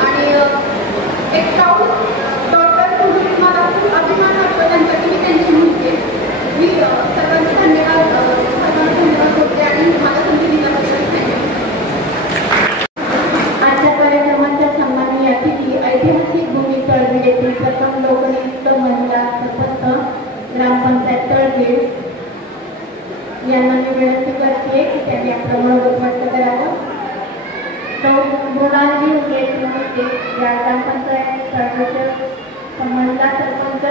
आणि एक प्राऊड डॉक्टर म्हणून मला खूप अभिमान वाटतो त्यांचा की मी त्यांची मुलगी आहे. मी सर्वांचे धन्यवाद करते आणि मला संधी दिल्याबद्दल आजच्या कार्यक्रमाच्या सन्माननीय अतिथी ऐतिहासिक भूमी तळबीड येथील प्रथम लोकनियुक्त महिला सरपंच ग्रामपंचायत तळबीड यांना मी विनंती करते की त्यांनी आपलं मनोगत व्यक्त करावं. मृणाली मोहिते या ग्रामपंचायत तळबीडच्या महिला सरपंच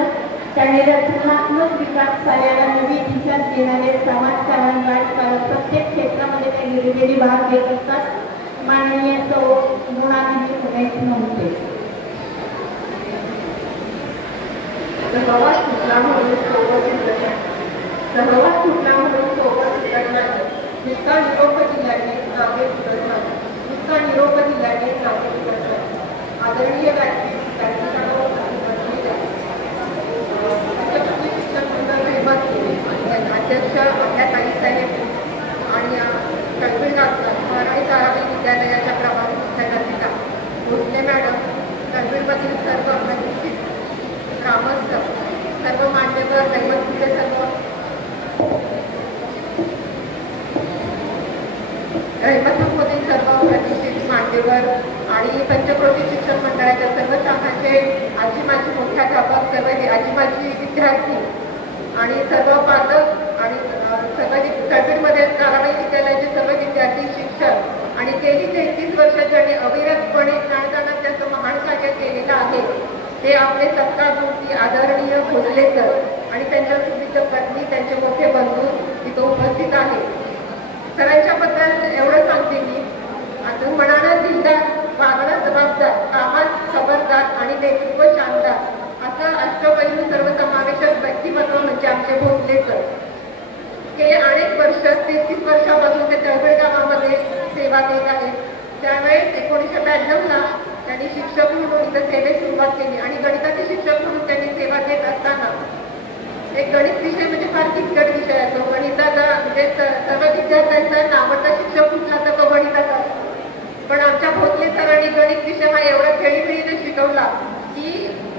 त्यांनी रचनात्मक विकास कार्याला नवी दिशा देणारे समाजकारण राजकारण प्रत्येक क्षेत्रामध्ये त्या निर्मिती भाग घेत असतात. माननीय सौ मृणाली मोहिते. सहवास सुटला म्हणून सोबत नुसता निरोप दिल्याने नावे फुटत नाही. नुसता निरोप दिल्याने नावे फुटत नाही. आदरणीय व्यासपीठ शिक्षक मंडळ अध्यक्ष आपल्या ताईसाहेब आणि तळबीडगावच्या मराठी ताराबाई विद्यालयाच्या प्रभावी मुख्याध्यापिका भोसले मॅडम, तळबीडमधील सर्व प्रतिष्ठित ग्रामस्थ, सर्व मान्यवर, दैवतपूज्य सर्व दैवतमधील सर्व प्रतिष्ठित मान्यवर आणि पंचक्रोशी शिक्षक मंडळाच्या सर्व शाखांचे आजी माझी मोठ्याध्यापक, सर्व आजी माझी विद्यार्थी आणि सर्व पालक आणि सर्व तळबीडमध्ये ताराबाई विद्यालयाचे सर्व विद्यार्थी, शिक्षक आणि गेली 33 वर्ष ज्यांनी अविरतपणे ज्ञानदानाचं महान कार्य केलेलं आहे ते आपले सत्तामूर्ती आदरणीय भोसले सर आणि त्यांच्या सुविध पत्नी, त्यांचे मोठे बंधू तिथं उपस्थित आहेत. सरांच्या बद्दल एवढं सांगते मी, आता मनानं दिलदार, वागणं जबाबदार, कामात खबरदार आणि नेतृत्व शानदार असं अष्टपैलू सर्वसमावेशक व्यक्तिमत्व म्हणजे आमचे भोसले सर. गेले अनेक वर्ष 33 वर्षापासून ते तळबीड गावामध्ये सेवा देत आहेत. त्यावेळेस 1992ला त्यांनी शिक्षक म्हणून इथं सेवेस सुरुवात केली आणि गणिताचे शिक्षक म्हणून त्यांनी सेवा देत असताना एक गणित विषय म्हणजे फार किचकट विषय असतो. गणिताचा म्हणजे सर्व विद्यार्थ्यांचा नावडता शिक्षक कुठला तर तो गणिताचा असतो. पण आमच्या भोसले सरांनी गणित विषय हा एवढा खेळीमेळीने शिकवला की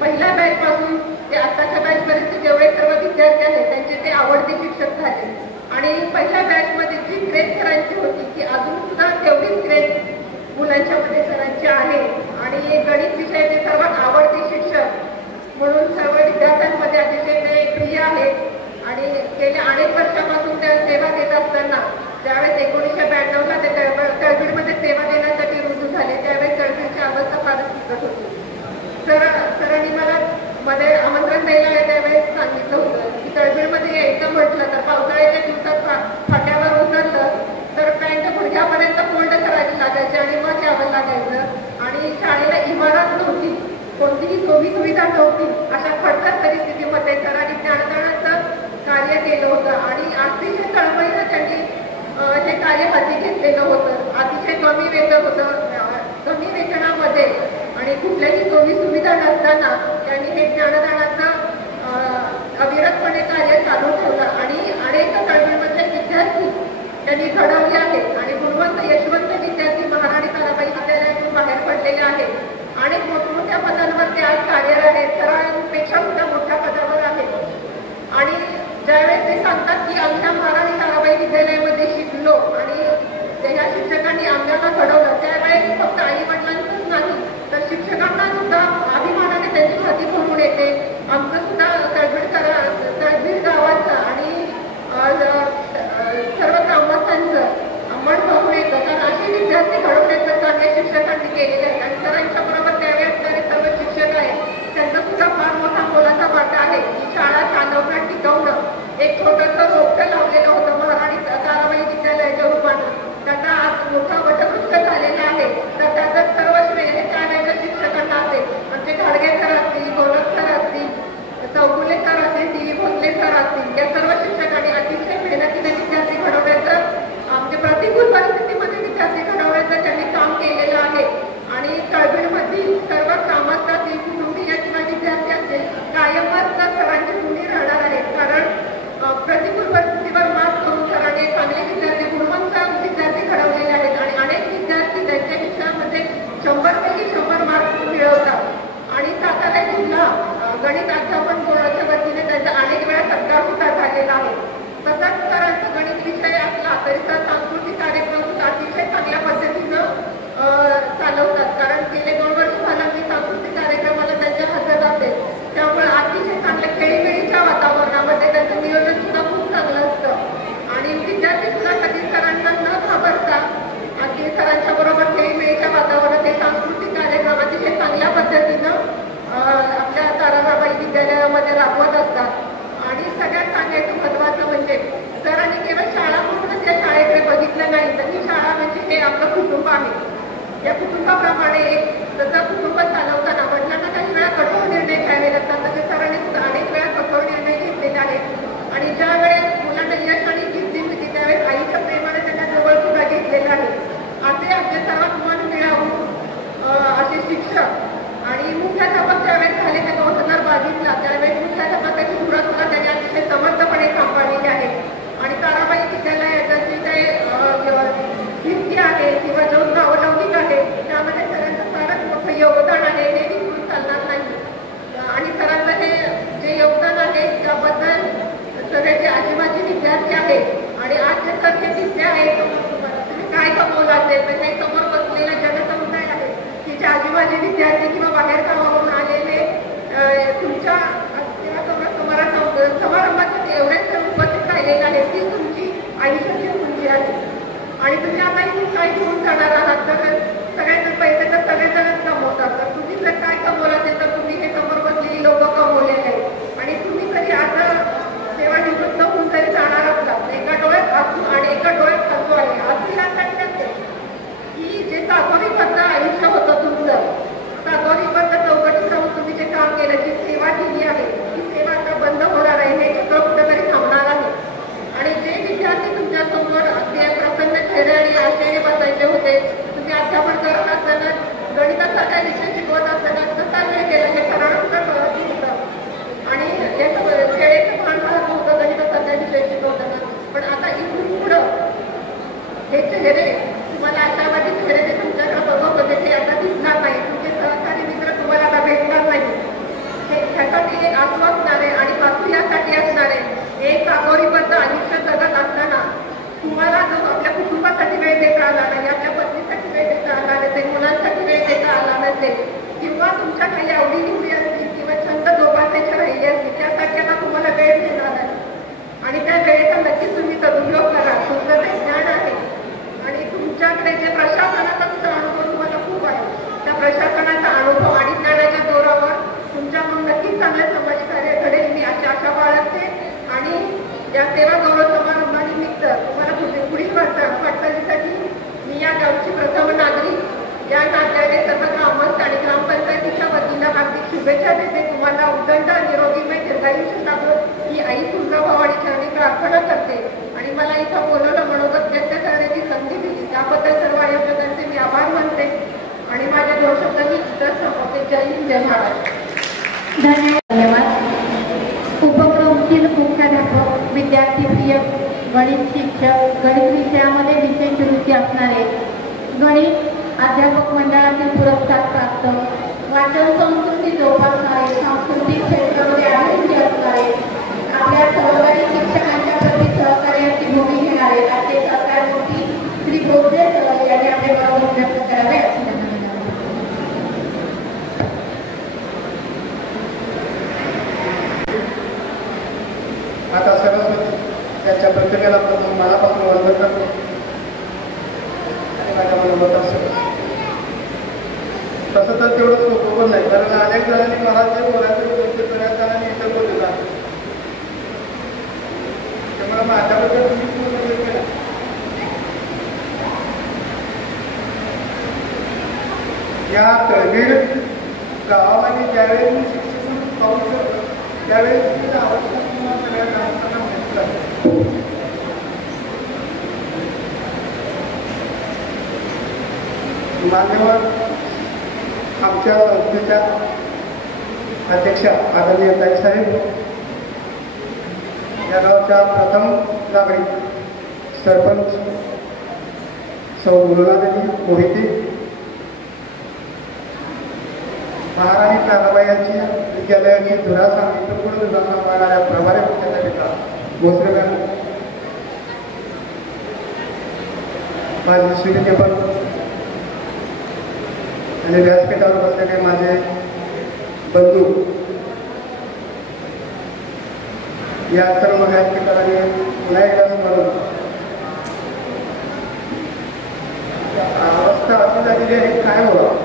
पहिल्या बॅच पासून ते आताच्या बॅच पर्यंत जेवढे सर्व विद्यार्थी आहेत त्यांचे ते आवडते शिक्षक झाले. आणि पहिल्या बॅच मध्ये जी ग्रेड सरांची होती ती अजून सुद्धा तेवढीच ग्रेड मुलांच्या मध्ये सरांची आहे. आणि गणित विषयाचे सर्वात आवडते शिक्षक म्हणून सर्व विद्यार्थ्यांमध्ये अतिशय ते प्रिय आहेत. आणि गेल्या अनेक वर्षापासून त्या सेवा देत असताना त्यावेळेस 1992ला ते तळबीडमध्ये सेवा देण्यासाठी रुजू झाले. त्यावेळेस तळबीडची अवस्था फारच बिकट होती. सरांनी मला मध्ये आमंत्रण द्यायला त्यावेळेस सांगितलं होतं की तळबीडमध्ये यायचं म्हटलं तर पावसाळ्याच्या दिवसात फाट्यावर उतरलं तर पॅन्ट गुडघ्यापर्यंत फोल्ड करायची लागायची आणि मग यावं लागायचं. आणि शाळेला इमारत नव्हती, कोणतीही सुविधा नव्हती. अशा खडतर परिस्थितीमध्ये सरांनी ज्ञानदानाचं कार्य केलं होतं आणि अतिशय तळमळीनं त्यांनी हे कार्य हाती घेतलेलं होतं. अतिशय कमी वेतन होतं, कमी वेतनामध्ये आणि कुठल्याही सुविधा नसताना त्यांनी हे ज्ञानदानाचं अविरतपणे कार्य चालू ठेवलं आणि अनेक तळबीडमधले विद्यार्थी त्यांनी घडवले आहेत आणि गुणवंत यशवंत विद्यार्थी महाराणी ताराबाई विद्यालयातून बाहेर पडलेले आहेत आणि मोठमोठ्या पदांवर ते आज कार्यरत आहेत. सरांपेक्षा सुद्धा मोठ्या पदावर आहेत. आणि ज्यावेळेस ते सांगतात की आमच्या महाराणी ताराबाई विद्यालयामध्ये शिकलो आणि त्या शिक्षकांनी आम्हाला घडवलं, त्यावेळेस फक्त आई वडिलांचंच नाही तर शिक्षकांना सुद्धा अभिमानाने त्यांची छाती भरून येते. आमचं सुद्धा तळबीड गावाचं आणि सर्व ग्रामस्थांचं मन कुटुंबाप्रमाणे एक जसं कुटुंब चालवताना वडिलांना काही वेळा कठोर निर्णय घ्यावे लागतात, तसे सरांनी सुद्धा अनेक वेळा कठोर निर्णय घेतलेले आहेत आणि ज्या वेळेस मुलांना यश आणि जिद्दी मिळते त्यावेळेस आईच्या प्रेमाने त्यांना जवळ सुद्धा घेतलेलं आहे. असे आपले सर्वात मन मिळावून असे शिक्षक आणि मुख्याध्यापक ज्यावेळेस झाले ते 2022ला त्यावेळेस मुख्याध्यापकाची धुरा सुद्धा त्यांनी अतिशय समर्थपणे सांभाळलेली आहे आणि ताराबाई विद्यालयाची जे कीर्ती आहे किंवा जो नावलौकिक आहे त्यामध्ये सरांचं फारच मोठं योगदान आहे, हे विसरून चालणार नाही आणि सरांचं हे जे योगदान आहे त्याबद्दल सगळे जे आजीमाजी विद्यार्थी आहेत आणि आज जे सर हे दिसले आहेत तुम्ही काय कमवलं असेल तर हे समोर बसलेला जनसमुदाय आहे की जे आजीमाजी विद्यार्थी किंवा बाहेर गावावरून आलेले तुमच्या समारंभात एवढे उपस्थित राहिलेले आहेत ती तुमची आयुष्याची उंची आहे आणि तुम्ही आता इथून काय घेऊन जाणार आहात तर सगळ्यांना पैसे तर सगळेजणच कमवतात, तर तुम्ही जर काय कमवलं असेल तर तुम्ही हे समोर बसलेली लोक कमवले आहेत आणि तुम्ही जरी आता सेवानिवृत्त होऊन जरी जाणार असलात एका डोळ्यात असू आणि एका डोळ्यात हसू आहे असं यासाठी नसते की जे सातोरीबद्ध आयुष्य होतं तुमचं सातोरीबद्ध चौकटीत राहून तुम्ही जे काम केलं जी सेवा केली आहे ती सेवा आता बंद होणार आहे, हे सगळं कुठेतरी थांबणार आहे आणि जे विद्यार्थी तुमच्या समोर अगदी प्रसन्न चेहरे आणि आशेने बसायचे होते तुम्ही अध्यापन करत असताना गणितासारखा विषय शिकवत असताना कसा वेळ गेला हे ठरवून होतं आणि याचं वेळेचं भान राहत होतं गणितासारखा विषय शिकवताना. पण आता इथून पुढं हे चेहरे तुम्हाला आशावादी चेहरे जे तुमच्याकडे बघत होते ते आता दिसणार नाही, तुमचे सहकारी मित्र तुम्हाला आता भेटणार नाही. ह्यासाठी एक आश्वासणारे आणि पासू यासाठी असणारे एक सातोरीबद्ध आयुष्य जगत असताना तुम्हाला जो आपल्या कुटुंबासाठी वेळ देता आला नाही, आपल्या पत्नीसाठी वेळ देता आला नसेल, मुलांसाठी वेळ देता आला नसेल किंवा तुमच्या काही आवडीनिवडी असतील किंवा छंद जोपासायचे राहिले असतील त्यासाठी आता तुम्हाला वेळ मिळणार नाही आणि त्या वेळेचा नक्कीच तुम्ही सदुपयोग करा. तुमचं जे ज्ञान आहे आणि तुमच्याकडे जे प्रशासनाचा सुद्धा अनुभव तुम्हाला खूप आहे त्या प्रशासनाचा अनुभव आणि ज्ञानाच्या जोरावर तुमच्या मग नक्कीच चांगल्या समाजकार्य घडेल मी अशी आशा बाळगते आणि या सेवा गौरव समारंभानिमित्त तुम्हाला पुढील वाटचालीसाठी मी या गावची प्रथम नागरिक या नात्याने सर्व ग्रामस्थ आणि ग्रामपंचायतीच्या वतीनं हार्दिक शुभेच्छा देते. तुम्हाला उदंड निरोगीमय दीर्घायुष्य लाभो ही आई तुळजाभवानी चरणी प्रार्थना करते आणि मला इथं बोलवलं मनोगत व्यक्त करण्याची संधी दिली त्याबद्दल सर्व आयोजकांचे मी आभार मानते आणि माझे 2 शब्द मी इथं संपवते. जय हिंद, जय महाराष्ट्र. धन्यवाद. उपक्रमशील मुख्याध्यापक, विद्यार्थी प्रिय गणित शिक्षक, गणित विषयामध्ये विशेष रुची असणारे गणित अध्यापक मंडळातील पुरस्कार प्राप्त, वाचन संस्कृती जोपासणारे, सांस्कृतिक क्षेत्रामध्ये आनंदी असणारे, आपल्या सहकारी शिक्षकांच्या प्रति सहकार्याची भूमी घेणारे आपले सहकारमूर्ती श्री बोधे सर यांनी आपले बरोबर व्यक्त करावे असे आता सरस्वती त्यांच्या प्रतिमेला मनापासून वंदन करतो आणि माझ्या मनोगत असतो. तसं तर तेवढं सोपं पण नाही, कारण अनेक जणांनी मला जे बोलायचं गोष्टी बऱ्याच जणांनी इतर बोललेलं आहे त्यामुळे माझ्याबद्दल तुम्ही पूर्ण केला. या तळबीड गावामध्ये ज्यावेळेस मी शिक्षण पाहू शकतो त्यावेळेस मी आवश्यक सगळ्या ग्रामस्थांना म्हटलं मान्यवर आमच्या संस्थेच्या अध्यक्षा आदरणीय ताईसाहेब, या गावच्या प्रथम नागरिक सरपंच सौ मुलादेवी मोहिते, महाराणी ताराबाई यांची विद्यालयाची धुरा सांगितलं पुढे सांभाळणाऱ्या प्रभारी मुख्याध्यापिका भोसरे मॅडम, माझे सूर्यकेपण आणि व्यासपीठावर बसलेले माझे बंधू, या सर्व व्यासपीठाने पुन्हा एकदा स्मरण अवस्था अशी झालेली आहे काय बोलावं,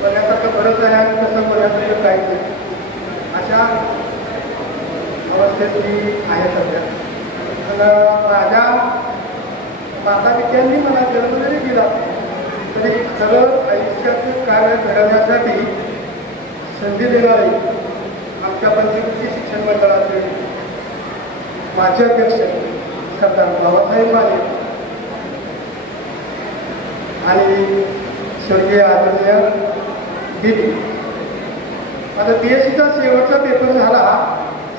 बोलण्यासारखं बरंच आहे आणि तसं बोलण्यासारखं काहीच नाही अशा अवस्थेत मी आहे सध्या. माझ्या माता पित्यांनी मला जन्म जरी दिला सरळ आयुष्याचे कार्य घडवण्यासाठी संधी देणारे आमच्या पंचकृषी शिक्षण मंडळाचे माजी अध्यक्ष सरदार बाबासाहेब माने आणि स्वर्गीय आदरणीय दिली. आता BScचा शेवटचा पेपर झाला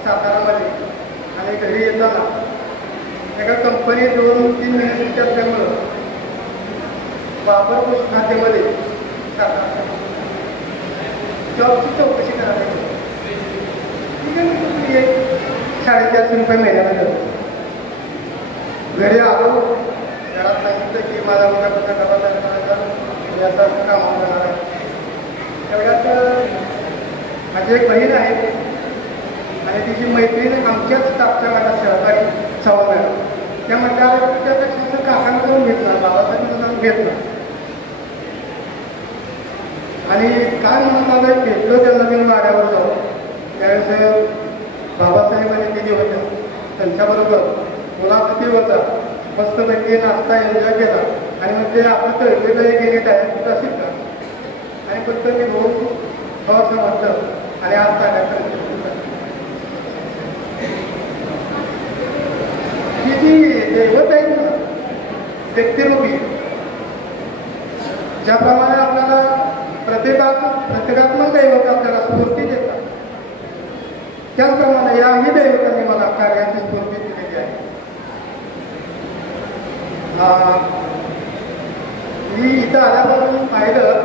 सातारामध्ये आणि घरी येताना एका कंपनीत 2-3 महिने सुट्टी असल्यामुळं बाबर खात्यामध्ये सातारा जॉबची चौकशी करायला ठीक आहे. 450 रुपये महिन्याला देतो. घरी आलो, घरात सांगितलं की माझा मुलगा कुठे डबा करायचा याचा काम होणार आहे. तेवढ्यात माझी एक बहीण आहे आणि तिची मैत्रीण आमच्याच स्टाफच्या माझ्या सहकारी सवाल त्या म्हटल्या त्यापेक्षा काकांकडून घेतला बाबासाहेबांकडून घेतला आणि काय म्हणून मला भेटलो त्यांना मी वाड्यावर जाऊ. त्यावेळेस बाबासाहेबांनी दिली होत्या त्यांच्याबरोबर मुलाखती होता. मस्तपैकी नाश्ता एन्जॉय केला आणि मग ते आपलं तळवेला एक युनिट आहे तिथं शिकला आणि फक्त मी रोज थोडंसं म्हटलं आणि आज सांगायचं ही जी दैवत आहे ना व्यक्तिरूपी ज्याप्रमाणे आपल्याला प्रतिकात्मक दैवत आपल्याला स्फूर्ती देतात त्याचप्रमाणे याही दैवतांनी मला कार्याची स्फूर्ती दिलेली आहे. मी इथं आल्यापासून पाहिलं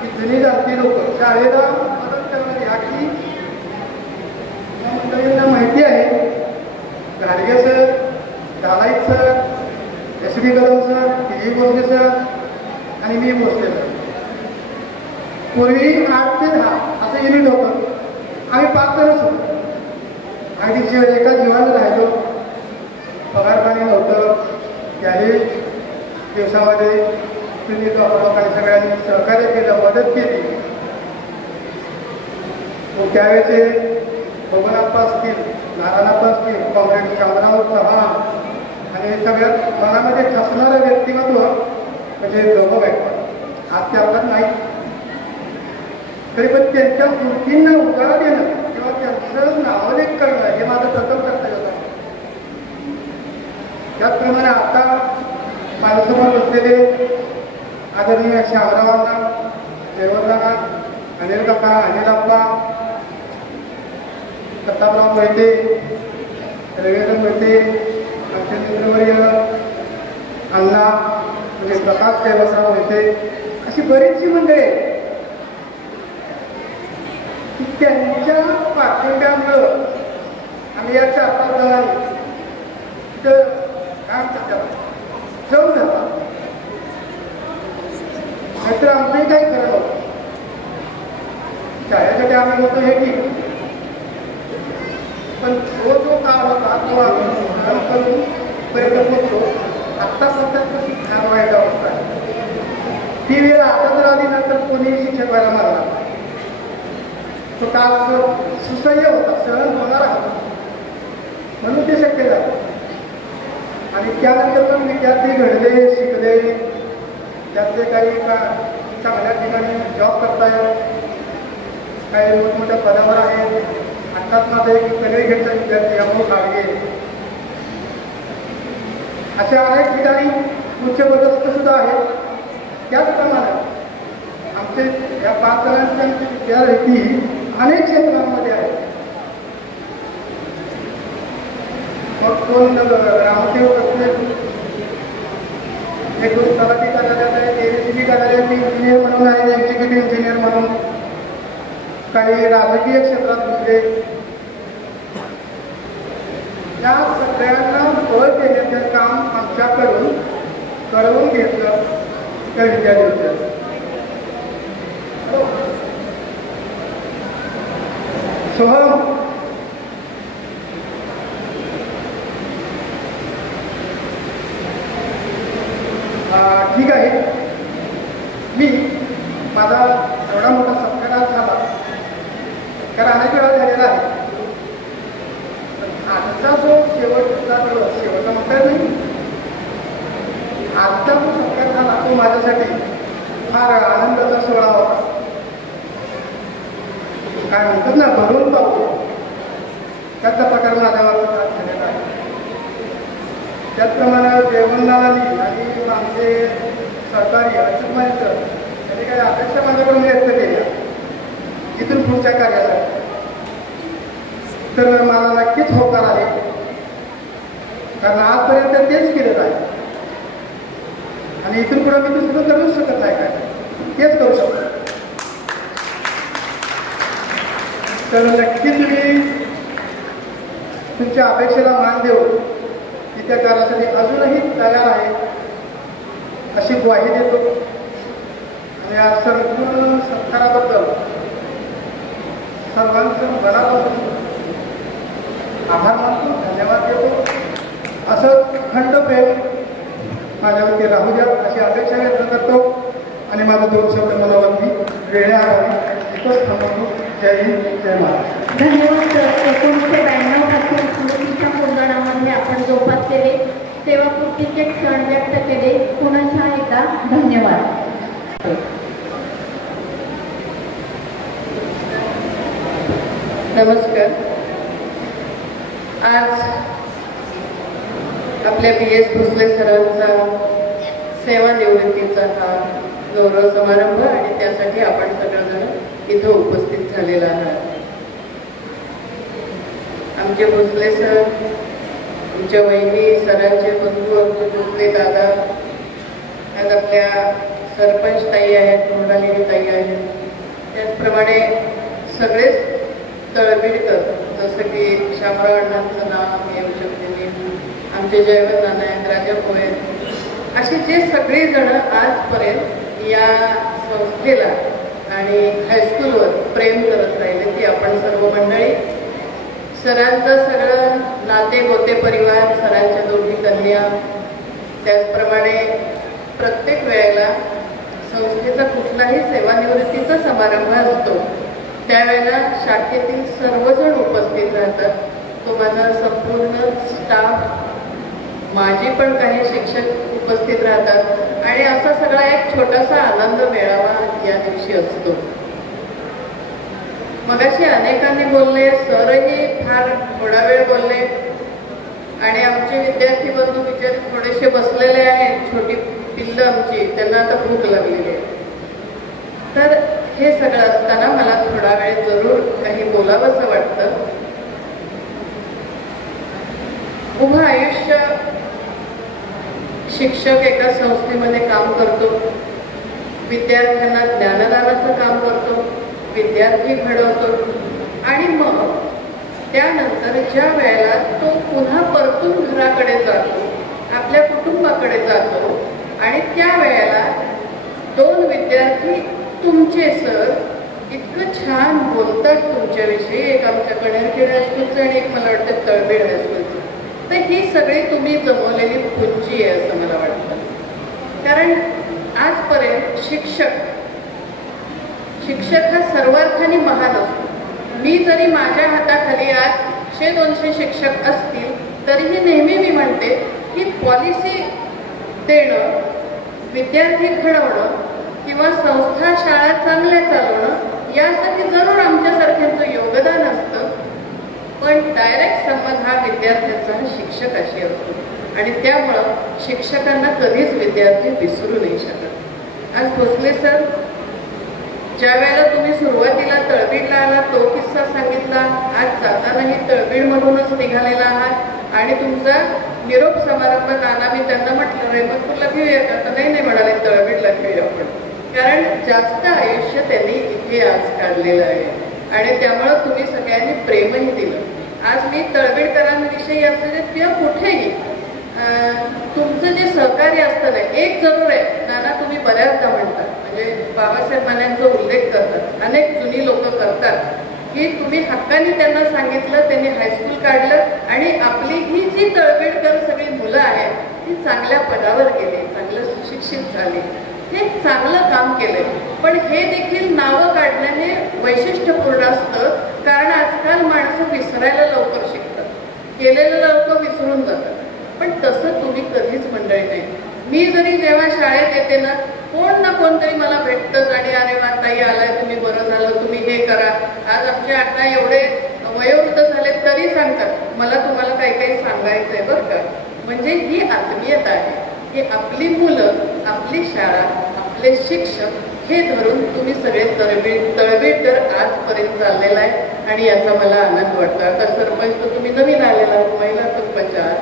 की जुनी जाती लोक शाळेला मदत करणारी की मंडळींना माहिती आहे Gadge sir, Dalait sir, SD Kadam sir, TV Bhosale sir आणि मी भोसले सर. पूर्वी 8 ते 10 असं युनिट होतं. आम्ही 5 जणच होतो आणि एका जीवानं राहिलो. पगार पाणी नव्हतं. त्याही दिवसामध्ये तुम्ही लोकांनी सगळ्यांनी सहकार्य केलं, मदत केली. त्यावेळेचे भगवनाप्पा असतील, नारायणप्पा असतील, काँग्रेस शामराव चव्हाण आणि सगळ्यात मनामध्ये ठसणारं व्यक्तिमत्व म्हणजे लोक आहेत. आज ते आपल्यात नाही तरी पण त्यांच्या कृतींना उजाळा देणं किंवा त्यांचं नावलेख करणं हे माझं प्रथम कर्तव्य आहे. त्याचप्रमाणे आता माझ्यासमोर बसलेले आदरणीय शामरावांना, देवरांना, अनिल काका, अनिलप्पा, प्रतापराव मोहिते, रवींद्र मोहिते, चंद्रवर्य, अण्णा म्हणजे प्रकाश देवसराव मोहिते अशी बरीचशी मंडळी की त्यांच्या पाठिंब्यामुळं आम्ही या 4-5 जणांनी तिथं काम करतात जाऊन जातात. नाहीतर आमचंही काही खरं नव्हतं. शाळेसाठी आम्ही होतो हे ठीक पण जो काळ होता तो आम्ही पर्यटन होतो. आत्ता सध्या फार वाईट अवस्था आहे. ती वेळ आता जर आली ना तर कोणी शिक्षक व्हायला मारला. तो काळ सुसह्य होता, सहन होणारा होता म्हणून ते शक्य झालं. आणि त्यानंतर पण विद्यार्थी घडले, शिकले, त्यातले काही का चांगल्या ठिकाणी जॉब करतायत, काही मोठमोठ्या पदावर आहेत. आत्ताच माझा एक सगळे घेतला विद्यार्थी अमोल गाडगे अशा अनेक ठिकाणी उच्चपदस्थ सुद्धा आहेत. त्याचप्रमाणे आमचे या 5 जणांची विद्यार्थी अनेक क्षेत्रांमध्ये आहेत. मग कोण ग्रामसेवक असले, एक तलाठी कार्यालयात आहे, ABCD कार्यालयात इंजिनियर म्हणून आहे, एक्झिक्युटिव्ह इंजिनियर म्हणून, काही राजकीय क्षेत्रात घुसले. या सगळ्यांना बळ देण्याचं काम आमच्याकडून कळवून घेतलं त्या विद्यार्थ्यांचं. सोहम ठीक आहे. मी माझा एवढा मोठा सत्कार झाला कारण अनेक वेळा झालेला आहे. आजचा जो शेवटचा म्हणता नाही, आजचा जो सत्कार झाला तो माझ्यासाठी फार आनंदाचा सोहळा होता. काय म्हणतात ना, भरून पाहतो त्याचा प्रकार माझ्यावर झालेला आहे. त्याचप्रमाणे देवनालानी आणि आमचे सहकारी अच्युत सर त्यांनी काही अपेक्षा माझ्याकडून व्यक्त केल्या इथून पुढच्या कार्यासाठी. तर मला नक्कीच होकार आहे, कारण आजपर्यंत तेच केलं आहे आणि इथून पुढे मी दुसरं करूच शकत नाही. काय तेच करू शकतो. तर नक्कीच मी तुमच्या अपेक्षेला मान देऊ की त्या कार्यासाठी अजूनही तयार आहे अशी ग्वाही देतो. आणि या संपूर्ण सत्काराबद्दल सर्वांचं मनापासून आभार मानतो, धन्यवाद देतो. असं खंड प्रेम माझ्यावरती राहू द्या अशी अपेक्षा व्यक्त करतो आणि माझं 2 शब्द मनावरती वेळेअभावी इथंच थांबवतो. जय हिंद, जय महाराष्ट्र. धन्यवाद सर. 1992 पासून स्मृतीच्या मुद्रणामध्ये आपण जोपासलेले सेवापूर्तीचे क्षण व्यक्त केले. पुन्हा एकदा धन्यवाद. नमस्कार. आज आपल्या PS भोसले सरांचा सेवानिवृत्तीचा हा गौरव समारंभ आणि त्यासाठी आपण सगळेजण इथं उपस्थित झालेला आहात. आमचे भोसले सर, आमच्या वहिनी, सरांचे बंधू, आमचे भोसले दादा, आज आपल्या सरपंच ताई आहेत, मृणालिनी ताई आहेत, त्याचप्रमाणे सगळेच तळबीडकर, जसं की शामराव अण्णांचं नाव येऊ शकते मी, आमचे जयवंत नाना आहेत, राजा पोहे, असे जे सगळेजण आजपर्यंत या संस्थेला आणि हायस्कूलवर प्रेम करत राहिले ती आपण सर्व मंडळी, सरांचं सगळं नाते गोते परिवार, सरांच्या 2 कन्या, त्याचप्रमाणे प्रत्येक वेळेला संस्थेचा कुठलाही सेवानिवृत्तीचा समारंभ असतो त्यावेळेला शाखेतील सर्वजण उपस्थित राहतात. तो माझा संपूर्ण स्टाफ, माझे पण काही शिक्षक उपस्थित राहतात आणि असा सगळा एक छोटासा आनंद मेळावा या दिवशी असतो. मगाशी अनेकांनी बोलले, सरही फार थोडा वेळ बोलले आणि आमचे विद्यार्थी बंधू बिचारे थोडेसे बसलेले आहेत. छोटी पिल्लं आमची, त्यांना आता भूक लागलेली आहे. तर हे सगळं असताना मला थोडा वेळ जरूर काही बोलावंसं वाटतं. उभं आयुष्य शिक्षक एका संस्थेमध्ये काम करतो, विद्यार्थ्यांना ज्ञानदानाचं काम करतो, विद्यार्थी घडवतो आणि मग त्यानंतर ज्या वेळेला तो पुन्हा परतून घराकडे जातो, आपल्या कुटुंबाकडे जातो आणि त्या वेळेला 2 विद्यार्थी तुमचे सर इतकं छान बोलतात तुमच्याविषयी, एक आमच्या कणेरखेड हायस्कूलचं आणि एक मला वाटतं तळबीड हायस्कूलचं. तर ही सगळी तुम्ही जमवलेली पुंजी आहे असं मला वाटतं. कारण आजपर्यंत शिक्षक हा सर्वार्थाने महान असतो. मी जरी माझ्या हाताखाली आज 100-200 शिक्षक असतील तरीही नेहमी मी म्हणते की पॉलिसी देणं, विद्यार्थी घडवणं किंवा संस्था शाळा चांगल्या चालवणं यासाठी जरूर आमच्यासारख्यांचं योगदान असतं, पण डायरेक्ट संबंध हा विद्यार्थ्यांचा हा शिक्षकाशी असतो आणि त्यामुळं शिक्षकांना कधीच विद्यार्थी विसरू नाही शकत. आज भोसले सर, ज्या वेळेला तुम्ही सुरुवातीला तळबीडला आला तो किस्सा सांगितला, आज जातानाही तळबीडमधूनच निघालेला आहात आणि तुमचा निरोप समारंभ नाना, मी त्यांना म्हटलं रेहमतपूरला घेऊया का, तर नाही म्हणाले तळबीडला घेऊया आपण, कारण जास्त आयुष्य त्यांनी इथे आज काढलेलं आहे आणि त्यामुळं तुम्ही सगळ्यांनी प्रेमही दिलं. आज मी तळबीडकरांविषयी असलेले किंवा कुठेही तुमचं जे सहकार्य असतं ना, एक जरूर आहे नाना, तुम्ही बऱ्याचदा म्हणतात, म्हणजे बाबासाहेब मान्यांचा उल्लेख करतात, अनेक जुनी लोक करतात की तुम्ही हक्काने त्यांना सांगितलं, त्यांनी हायस्कूल काढलं आणि आपली ही जी तळबीडकर सगळी मुलं आहेत ती चांगल्या पदावर गेली, चांगलं सुशिक्षित झाली, हे चांगलं काम केलंय. पण हे देखील नावं काढणं हे वैशिष्ट्यपूर्ण असतं, कारण आजकाल माणसं विसरायला लवकर शिकतात, केलेलं लवकर विसरून जातात, पण तसं तुम्ही कधीच मंडळी नाही. मी जरी जेव्हा शाळेत येते ना कोण ना कोणतरी मला भेटतंच आणि अरे वा ताई आलाय तुम्ही, बरं झालं तुम्ही हे करा. आज आमचे अण्णा एवढे वयोवृद्ध झाले तरी सांगतात मला तुम्हाला काही काही सांगायचंय बरं का. म्हणजे ही आत्मीयता आहे, ही आपली मुलं, आपली शाळा, आपले शिक्षक हे धरून तुम्ही सगळे तळबीड आजपर्यंत चाललेला आहे आणि याचा मला आनंद वाटतो. आता सरपंच तर तुम्ही नवीन आलेला, महिला सरपंच आहात.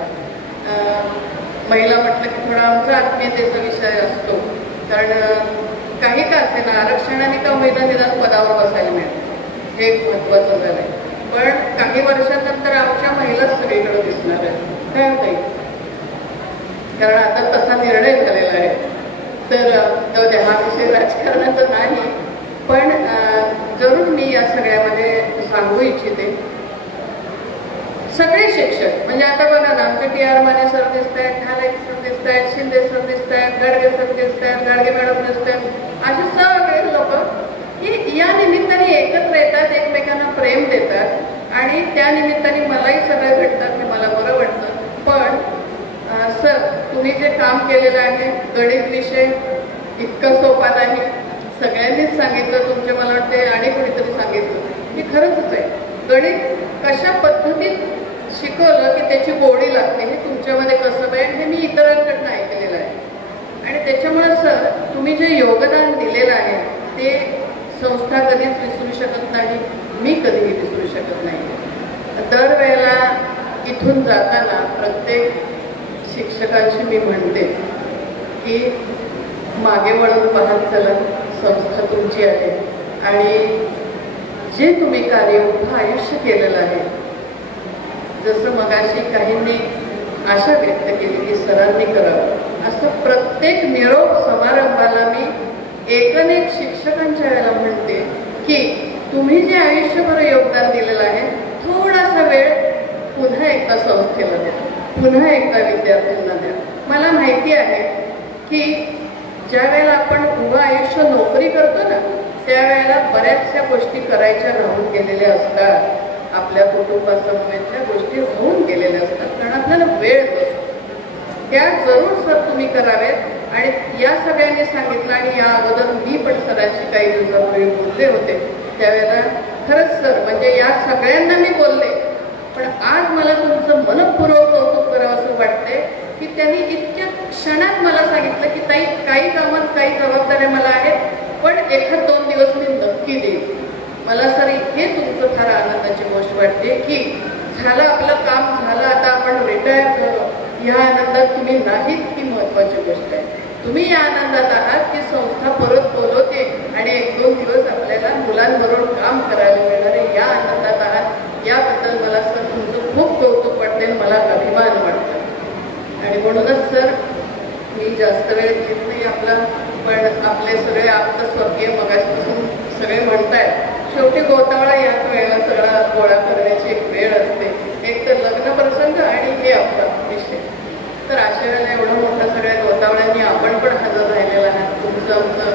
महिला म्हटलं की थोडा आमचा आत्मीयतेचा विषय असतो, कारण काही का असे ना आरक्षणाने का महिला निदान पदावर बसायला मिळतं हे एक महत्वाचं झालंय. पण काही वर्षानंतर आमच्या महिलाच सगळीकडे दिसणार आहेत काय होते, कारण आता तसा निर्णय झालेला आहे. तर हा विषय राजकारणाचा नाही, पण जरूर मी या सगळ्यामध्ये सांगू इच्छिते. सगळे शिक्षक म्हणजे आता बघा ना, आमचे TR माने सर दिसत आहेत, ठाले सर दिसत आहेत, शिंदे सर दिसत आहेत, गाडगे सर दिसत आहेत, गाडगे मॅडम दिसत आहेत, असे सगळे लोक की या निमित्ताने एकत्र येतात, एकमेकांना प्रेम देतात आणि त्या निमित्ताने मलाही सगळे भेटतात, हे मला बरं वाटतं. पण सर तुम्ही जे काम केलेलं आहे, गणित विषय इतका सोपा नाही, सगळ्यांनीच सांगितलं, तुमचे मला वाटते आणि कोणीतरी सांगितलं की खरंच आहे. गणित कशा पद्धतीत शिकवलं की त्याची गोडी लागते हे तुमच्यामध्ये कसं आहे हे मी इतरांकडनं ऐकलेलं आहे. आणि त्याच्यामुळे सर तुम्ही जे योगदान दिलेलं आहे ते संस्था कधीच विसरू शकत नाही, मी कधीही विसरू शकत नाही. दरवेळेला इथून जाताना प्रत्येक शिक्षकांशी मी म्हणते की मागे वळून पाहत चला, संस्था तुमची आहे आणि जे तुम्ही कार्य उभं आयुष्य केलेलं आहे, जसं मगाशी काहींनी आशा व्यक्त केली की सरांनी करावं, असं प्रत्येक निरोप समारंभाला मी एकनेक शिक्षकांच्या वेळेला म्हणते की तुम्ही जे आयुष्यभर योगदान दिलेलं आहे, थोडासा वेळ पुन्हा एकदा संस्थेला द्या, पुन्हा एकदा विद्यार्थ्यांना द्या. मला माहिती आहे की ज्या वेळेला आपण उभं आयुष्य नोकरी करतो ना, त्यावेळेला बऱ्याचशा गोष्टी करायच्या राहून गेलेल्या असतात, आपल्या कुटुंबासमवेतल्या गोष्टी होऊन गेलेल्या असतात, कारण आपल्याला वेळ नसतो. त्या जरूर सर तुम्ही कराव्यात. आणि या सगळ्यांनी सांगितलं आणि या अगोदर मी पण सरांशी काही दिवसापूर्वी बोलले होते, त्यावेळेला खरंच सर म्हणजे या सगळ्यांना मी बोलले, पण आज मला तुमचं मनपूर्वक कौतुक करावं असं वाटतंय की त्यांनी इतक्या क्षणात मला सांगितलं की ताई काही कामात काही जबाबदाऱ्या मला आहेत, पण 1-2 दिवस मी नक्की देईन. मला सर हे तुमचं फार आनंदाची गोष्ट वाटते की झालं आपलं काम झालं, आता आपण रिटायर झालो, या आनंदात तुम्ही नाहीत ही महत्वाची गोष्ट आहे. तुम्ही या आनंदात आहात की संस्था परत बोलवते आणि 1-2 दिवस आपल्याला मुलांबरोबर काम करायला मिळणार आहे, या आनंदात आहात. याबद्दल मला सर तुमचं खूप कौतुक वाटते, मला अभिमान वाटतो. आणि म्हणूनच सर मी जास्त वेळ घेत नाही आपला, पण आपले सगळे आप्त स्वर्गीय मगासपासून सगळे म्हणतायत, शेवटी गोतावळा याच वेळेला सगळा गोळा करण्याची एक वेळ असते, एक तर लग्न प्रसंग आणि हे आपला विषय. तर अशा वेळेला एवढं मोठं सगळ्या गोतावळ्यांनी आपण पण हजर राहिलेला आहात. तुमचं आमचं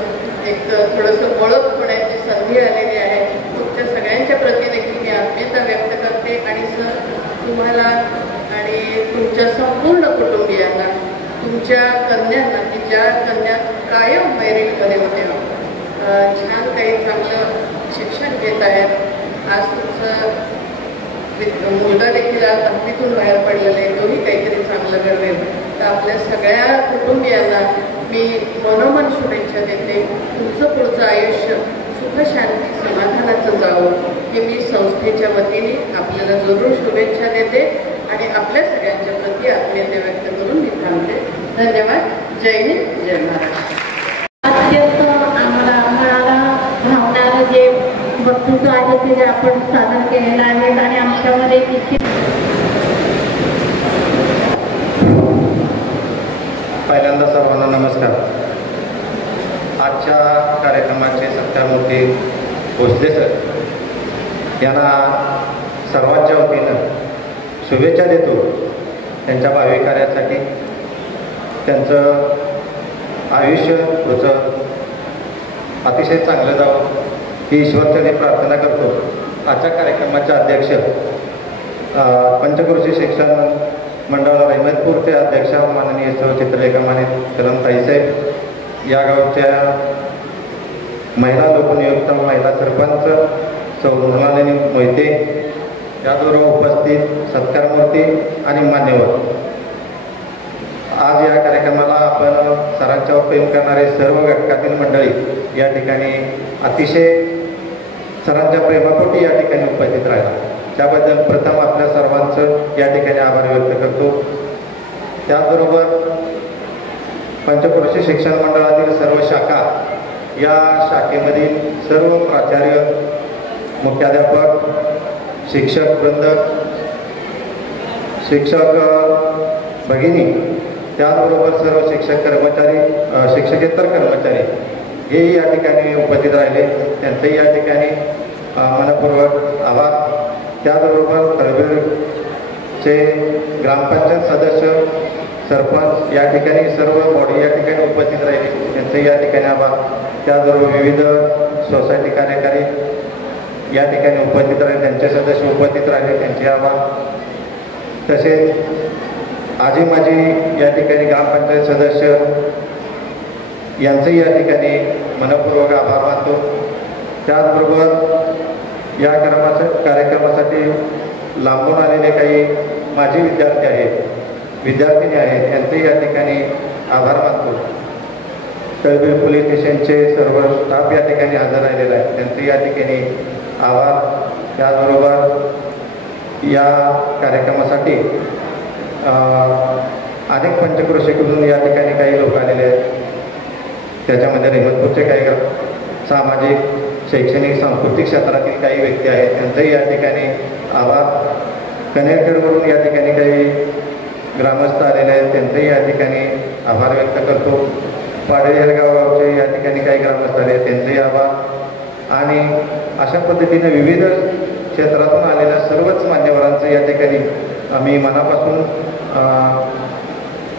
एक थोडंसं ओळख होण्याची संधी आलेली आहे. तुमच्या सगळ्यांच्या प्रती देखील मी आत्मीयता व्यक्त करते आणि सर तुम्हाला आणि तुमच्या संपूर्ण कुटुंबियांना, तुमच्या कन्यांना की ज्या कन्या कायम मेरिटमध्ये होत्या, छान काही चांगलं शिक्षण घेत आहेत, आज तुमचं मुलगा देखील आज 10वीतून बाहेर पडलेलं आहे, तोही काहीतरी चांगलं घडवेल. तर आपल्या सगळ्या कुटुंबियांना मी मनोमन शुभेच्छा देते. तुमचं पुढचं आयुष्य सुख शांती समाधानाचं जावं हे मी संस्थेच्या वतीने आपल्याला जरूर शुभेच्छा देते आणि आपल्या सगळ्यांच्या प्रती आत्मीयता व्यक्त करून मी थांबते. धन्यवाद. जय हिंद, जय महाराष्ट्र. अत्यंत आम्हाला भावणारं जे वक्तृत्व आहे ते आपण सादर केलेलं आहे आणि आमच्यामध्ये किती पहिल्यांदा सर्वांना नमस्कार. आजच्या कार्यक्रमाचे सत्कारमूर्ती भोसले सर यांना सर्वांच्या वतीनं शुभेच्छा देतो त्यांच्या भावी कार्यासाठी. त्यांचं आयुष्य पुढचं अतिशय चांगलं जावं ही ईश्वरचरणी प्रार्थना करतो. आजच्या कार्यक्रमाचे अध्यक्ष पंचक्रोशी शिक्षण मंडळ रहमतपूरचे अध्यक्ष माननीय चित्रलेखा माने कलम ताईसाहेब, या गावच्या महिला लोकनियुक्त महिला सरपंच सौ मृणालिनी मोहिते, त्याचबरोबर उपस्थित सत्कारमूर्ती आणि मान्यवर. आज या कार्यक्रमाला आपण सरांच्यावर प्रेम करणारे सर्व घटकातील मंडळी या ठिकाणी अतिशय सरांच्या प्रेमापोटी या ठिकाणी उपस्थित राहिला, त्याबद्दल प्रथम आपल्या सर्वांचं या ठिकाणी आभार व्यक्त करतो. त्याचबरोबर पंचक्रोशी शिक्षण मंडळातील सर्व शाखा, या शाखेमधील सर्व प्राचार्य, मुख्याध्यापक, शिक्षक वृंद, शिक्षक भगिनी, त्याचबरोबर सर्व शिक्षक कर्मचारी, शिक्षकेतर कर्मचारी हेही या ठिकाणी उपस्थित राहिले, त्यांचंही या ठिकाणी मनपूर्वक आभार. त्याचबरोबर तळबेडचे ग्रामपंचायत सदस्य, सरपंच या ठिकाणी सर्व बॉडी या ठिकाणी उपस्थित राहिले, त्यांचंही या ठिकाणी आभार. त्याचबरोबर विविध सोसायटी कार्यकारी या ठिकाणी उपस्थित राहिले, त्यांचे सदस्य उपस्थित राहिले, त्यांचे आभार. तसेच आजी माजी या ठिकाणी ग्रामपंचायत सदस्य यांचंही या ठिकाणी मनपूर्वक आभार मानतो. त्याचबरोबर या कार्यक्रमासाठी लांबून आलेले काही माजी विद्यार्थी आहेत, विद्यार्थिनी आहेत, यांचंही या ठिकाणी आभार मानतो. तळबेड पोलीस स्टेशनचे सर्व स्टाफ या ठिकाणी हजर राहिलेला आहे, त्यांचंही या ठिकाणी आभार. त्याचबरोबर या कार्यक्रमासाठी अनेक पंचक्रोशीकडून या ठिकाणी काही लोक आलेले आहेत, त्याच्यामध्ये रेहमतपूरचे काही सामाजिक, शैक्षणिक, सांस्कृतिक क्षेत्रातील काही व्यक्ती आहेत, त्यांचंही या ठिकाणी आभार. कनेरखेडवरून या ठिकाणी काही ग्रामस्थ आलेले आहेत, त्यांचंही या ठिकाणी आभार व्यक्त करतो. पाडेहेळगाव गावचे या ठिकाणी काही ग्रामस्थ आले, त्यांचंही आभार. आणि अशा पद्धतीने विविध क्षेत्रातून आलेल्या सर्वच मान्यवरांचं या ठिकाणी आम्ही मनापासून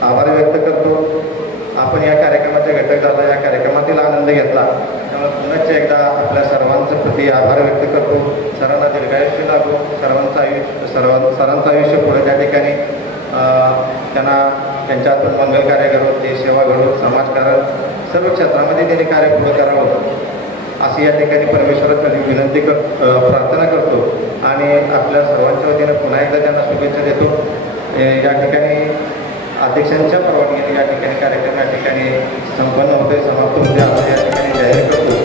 आभार व्यक्त करतो. आपण या कार्यक्रमाचे घटक झाला, या कार्यक्रमातील आनंद घेतला, त्यामुळे पुन्हा एकदा आपल्या सर्वांचं प्रति आभार व्यक्त करतो. सरांना दीर्घायुष्य लागो, सरांचं आयुष्य पुढे त्या ठिकाणी त्यांना त्यांच्या हातून मंगल कार्य घडो, देशसेवा घडो, समाजकारण सर्व क्षेत्रामध्ये त्यांनी कार्य पुढे करावं अशी या ठिकाणी परमेश्वराकडे विनंती प्रार्थना करतो. आणि आपल्या सर्वांच्या वतीनं पुन्हा एकदा त्यांना शुभेच्छा देतो. या ठिकाणी अध्यक्षांच्या परवानगीने या ठिकाणी कार्यक्रम या ठिकाणी संपन्न होते, समाप्त होते, आपण या ठिकाणी जाहीर करतो.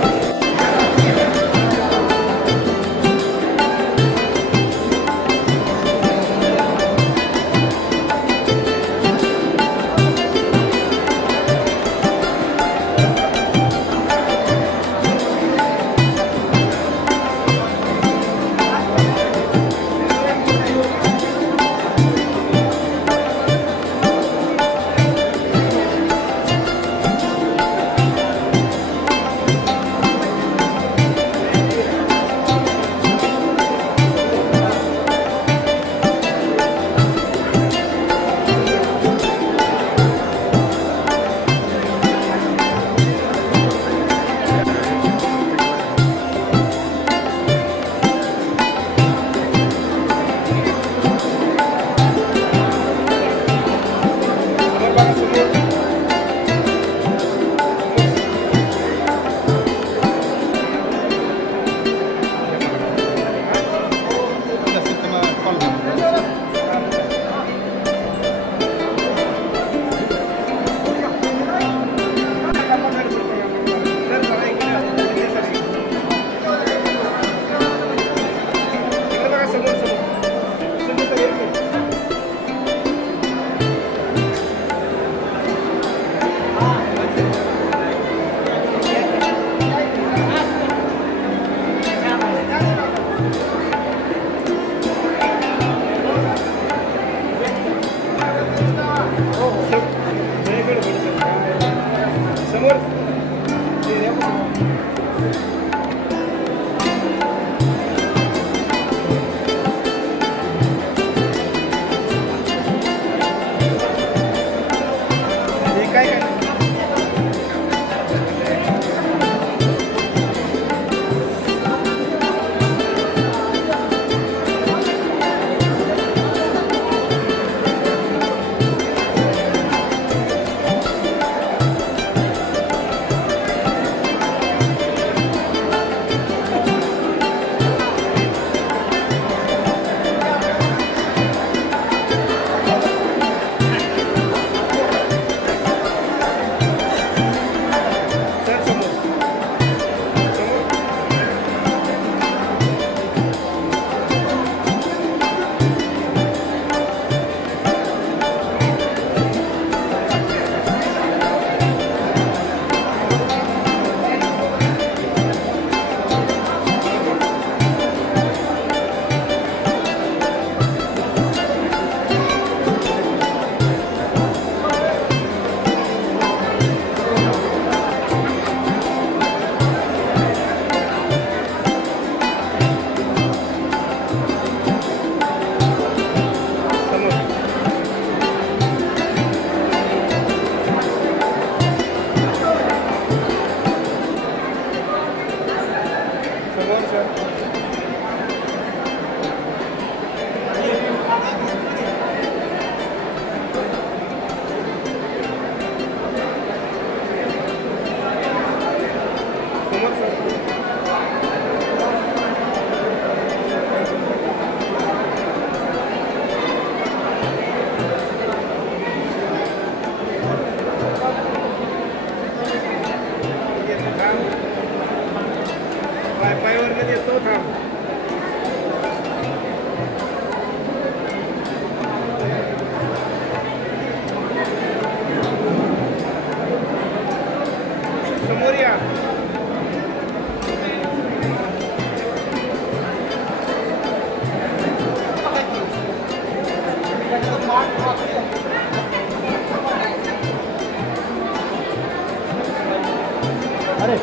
अरे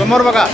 समोर बघा.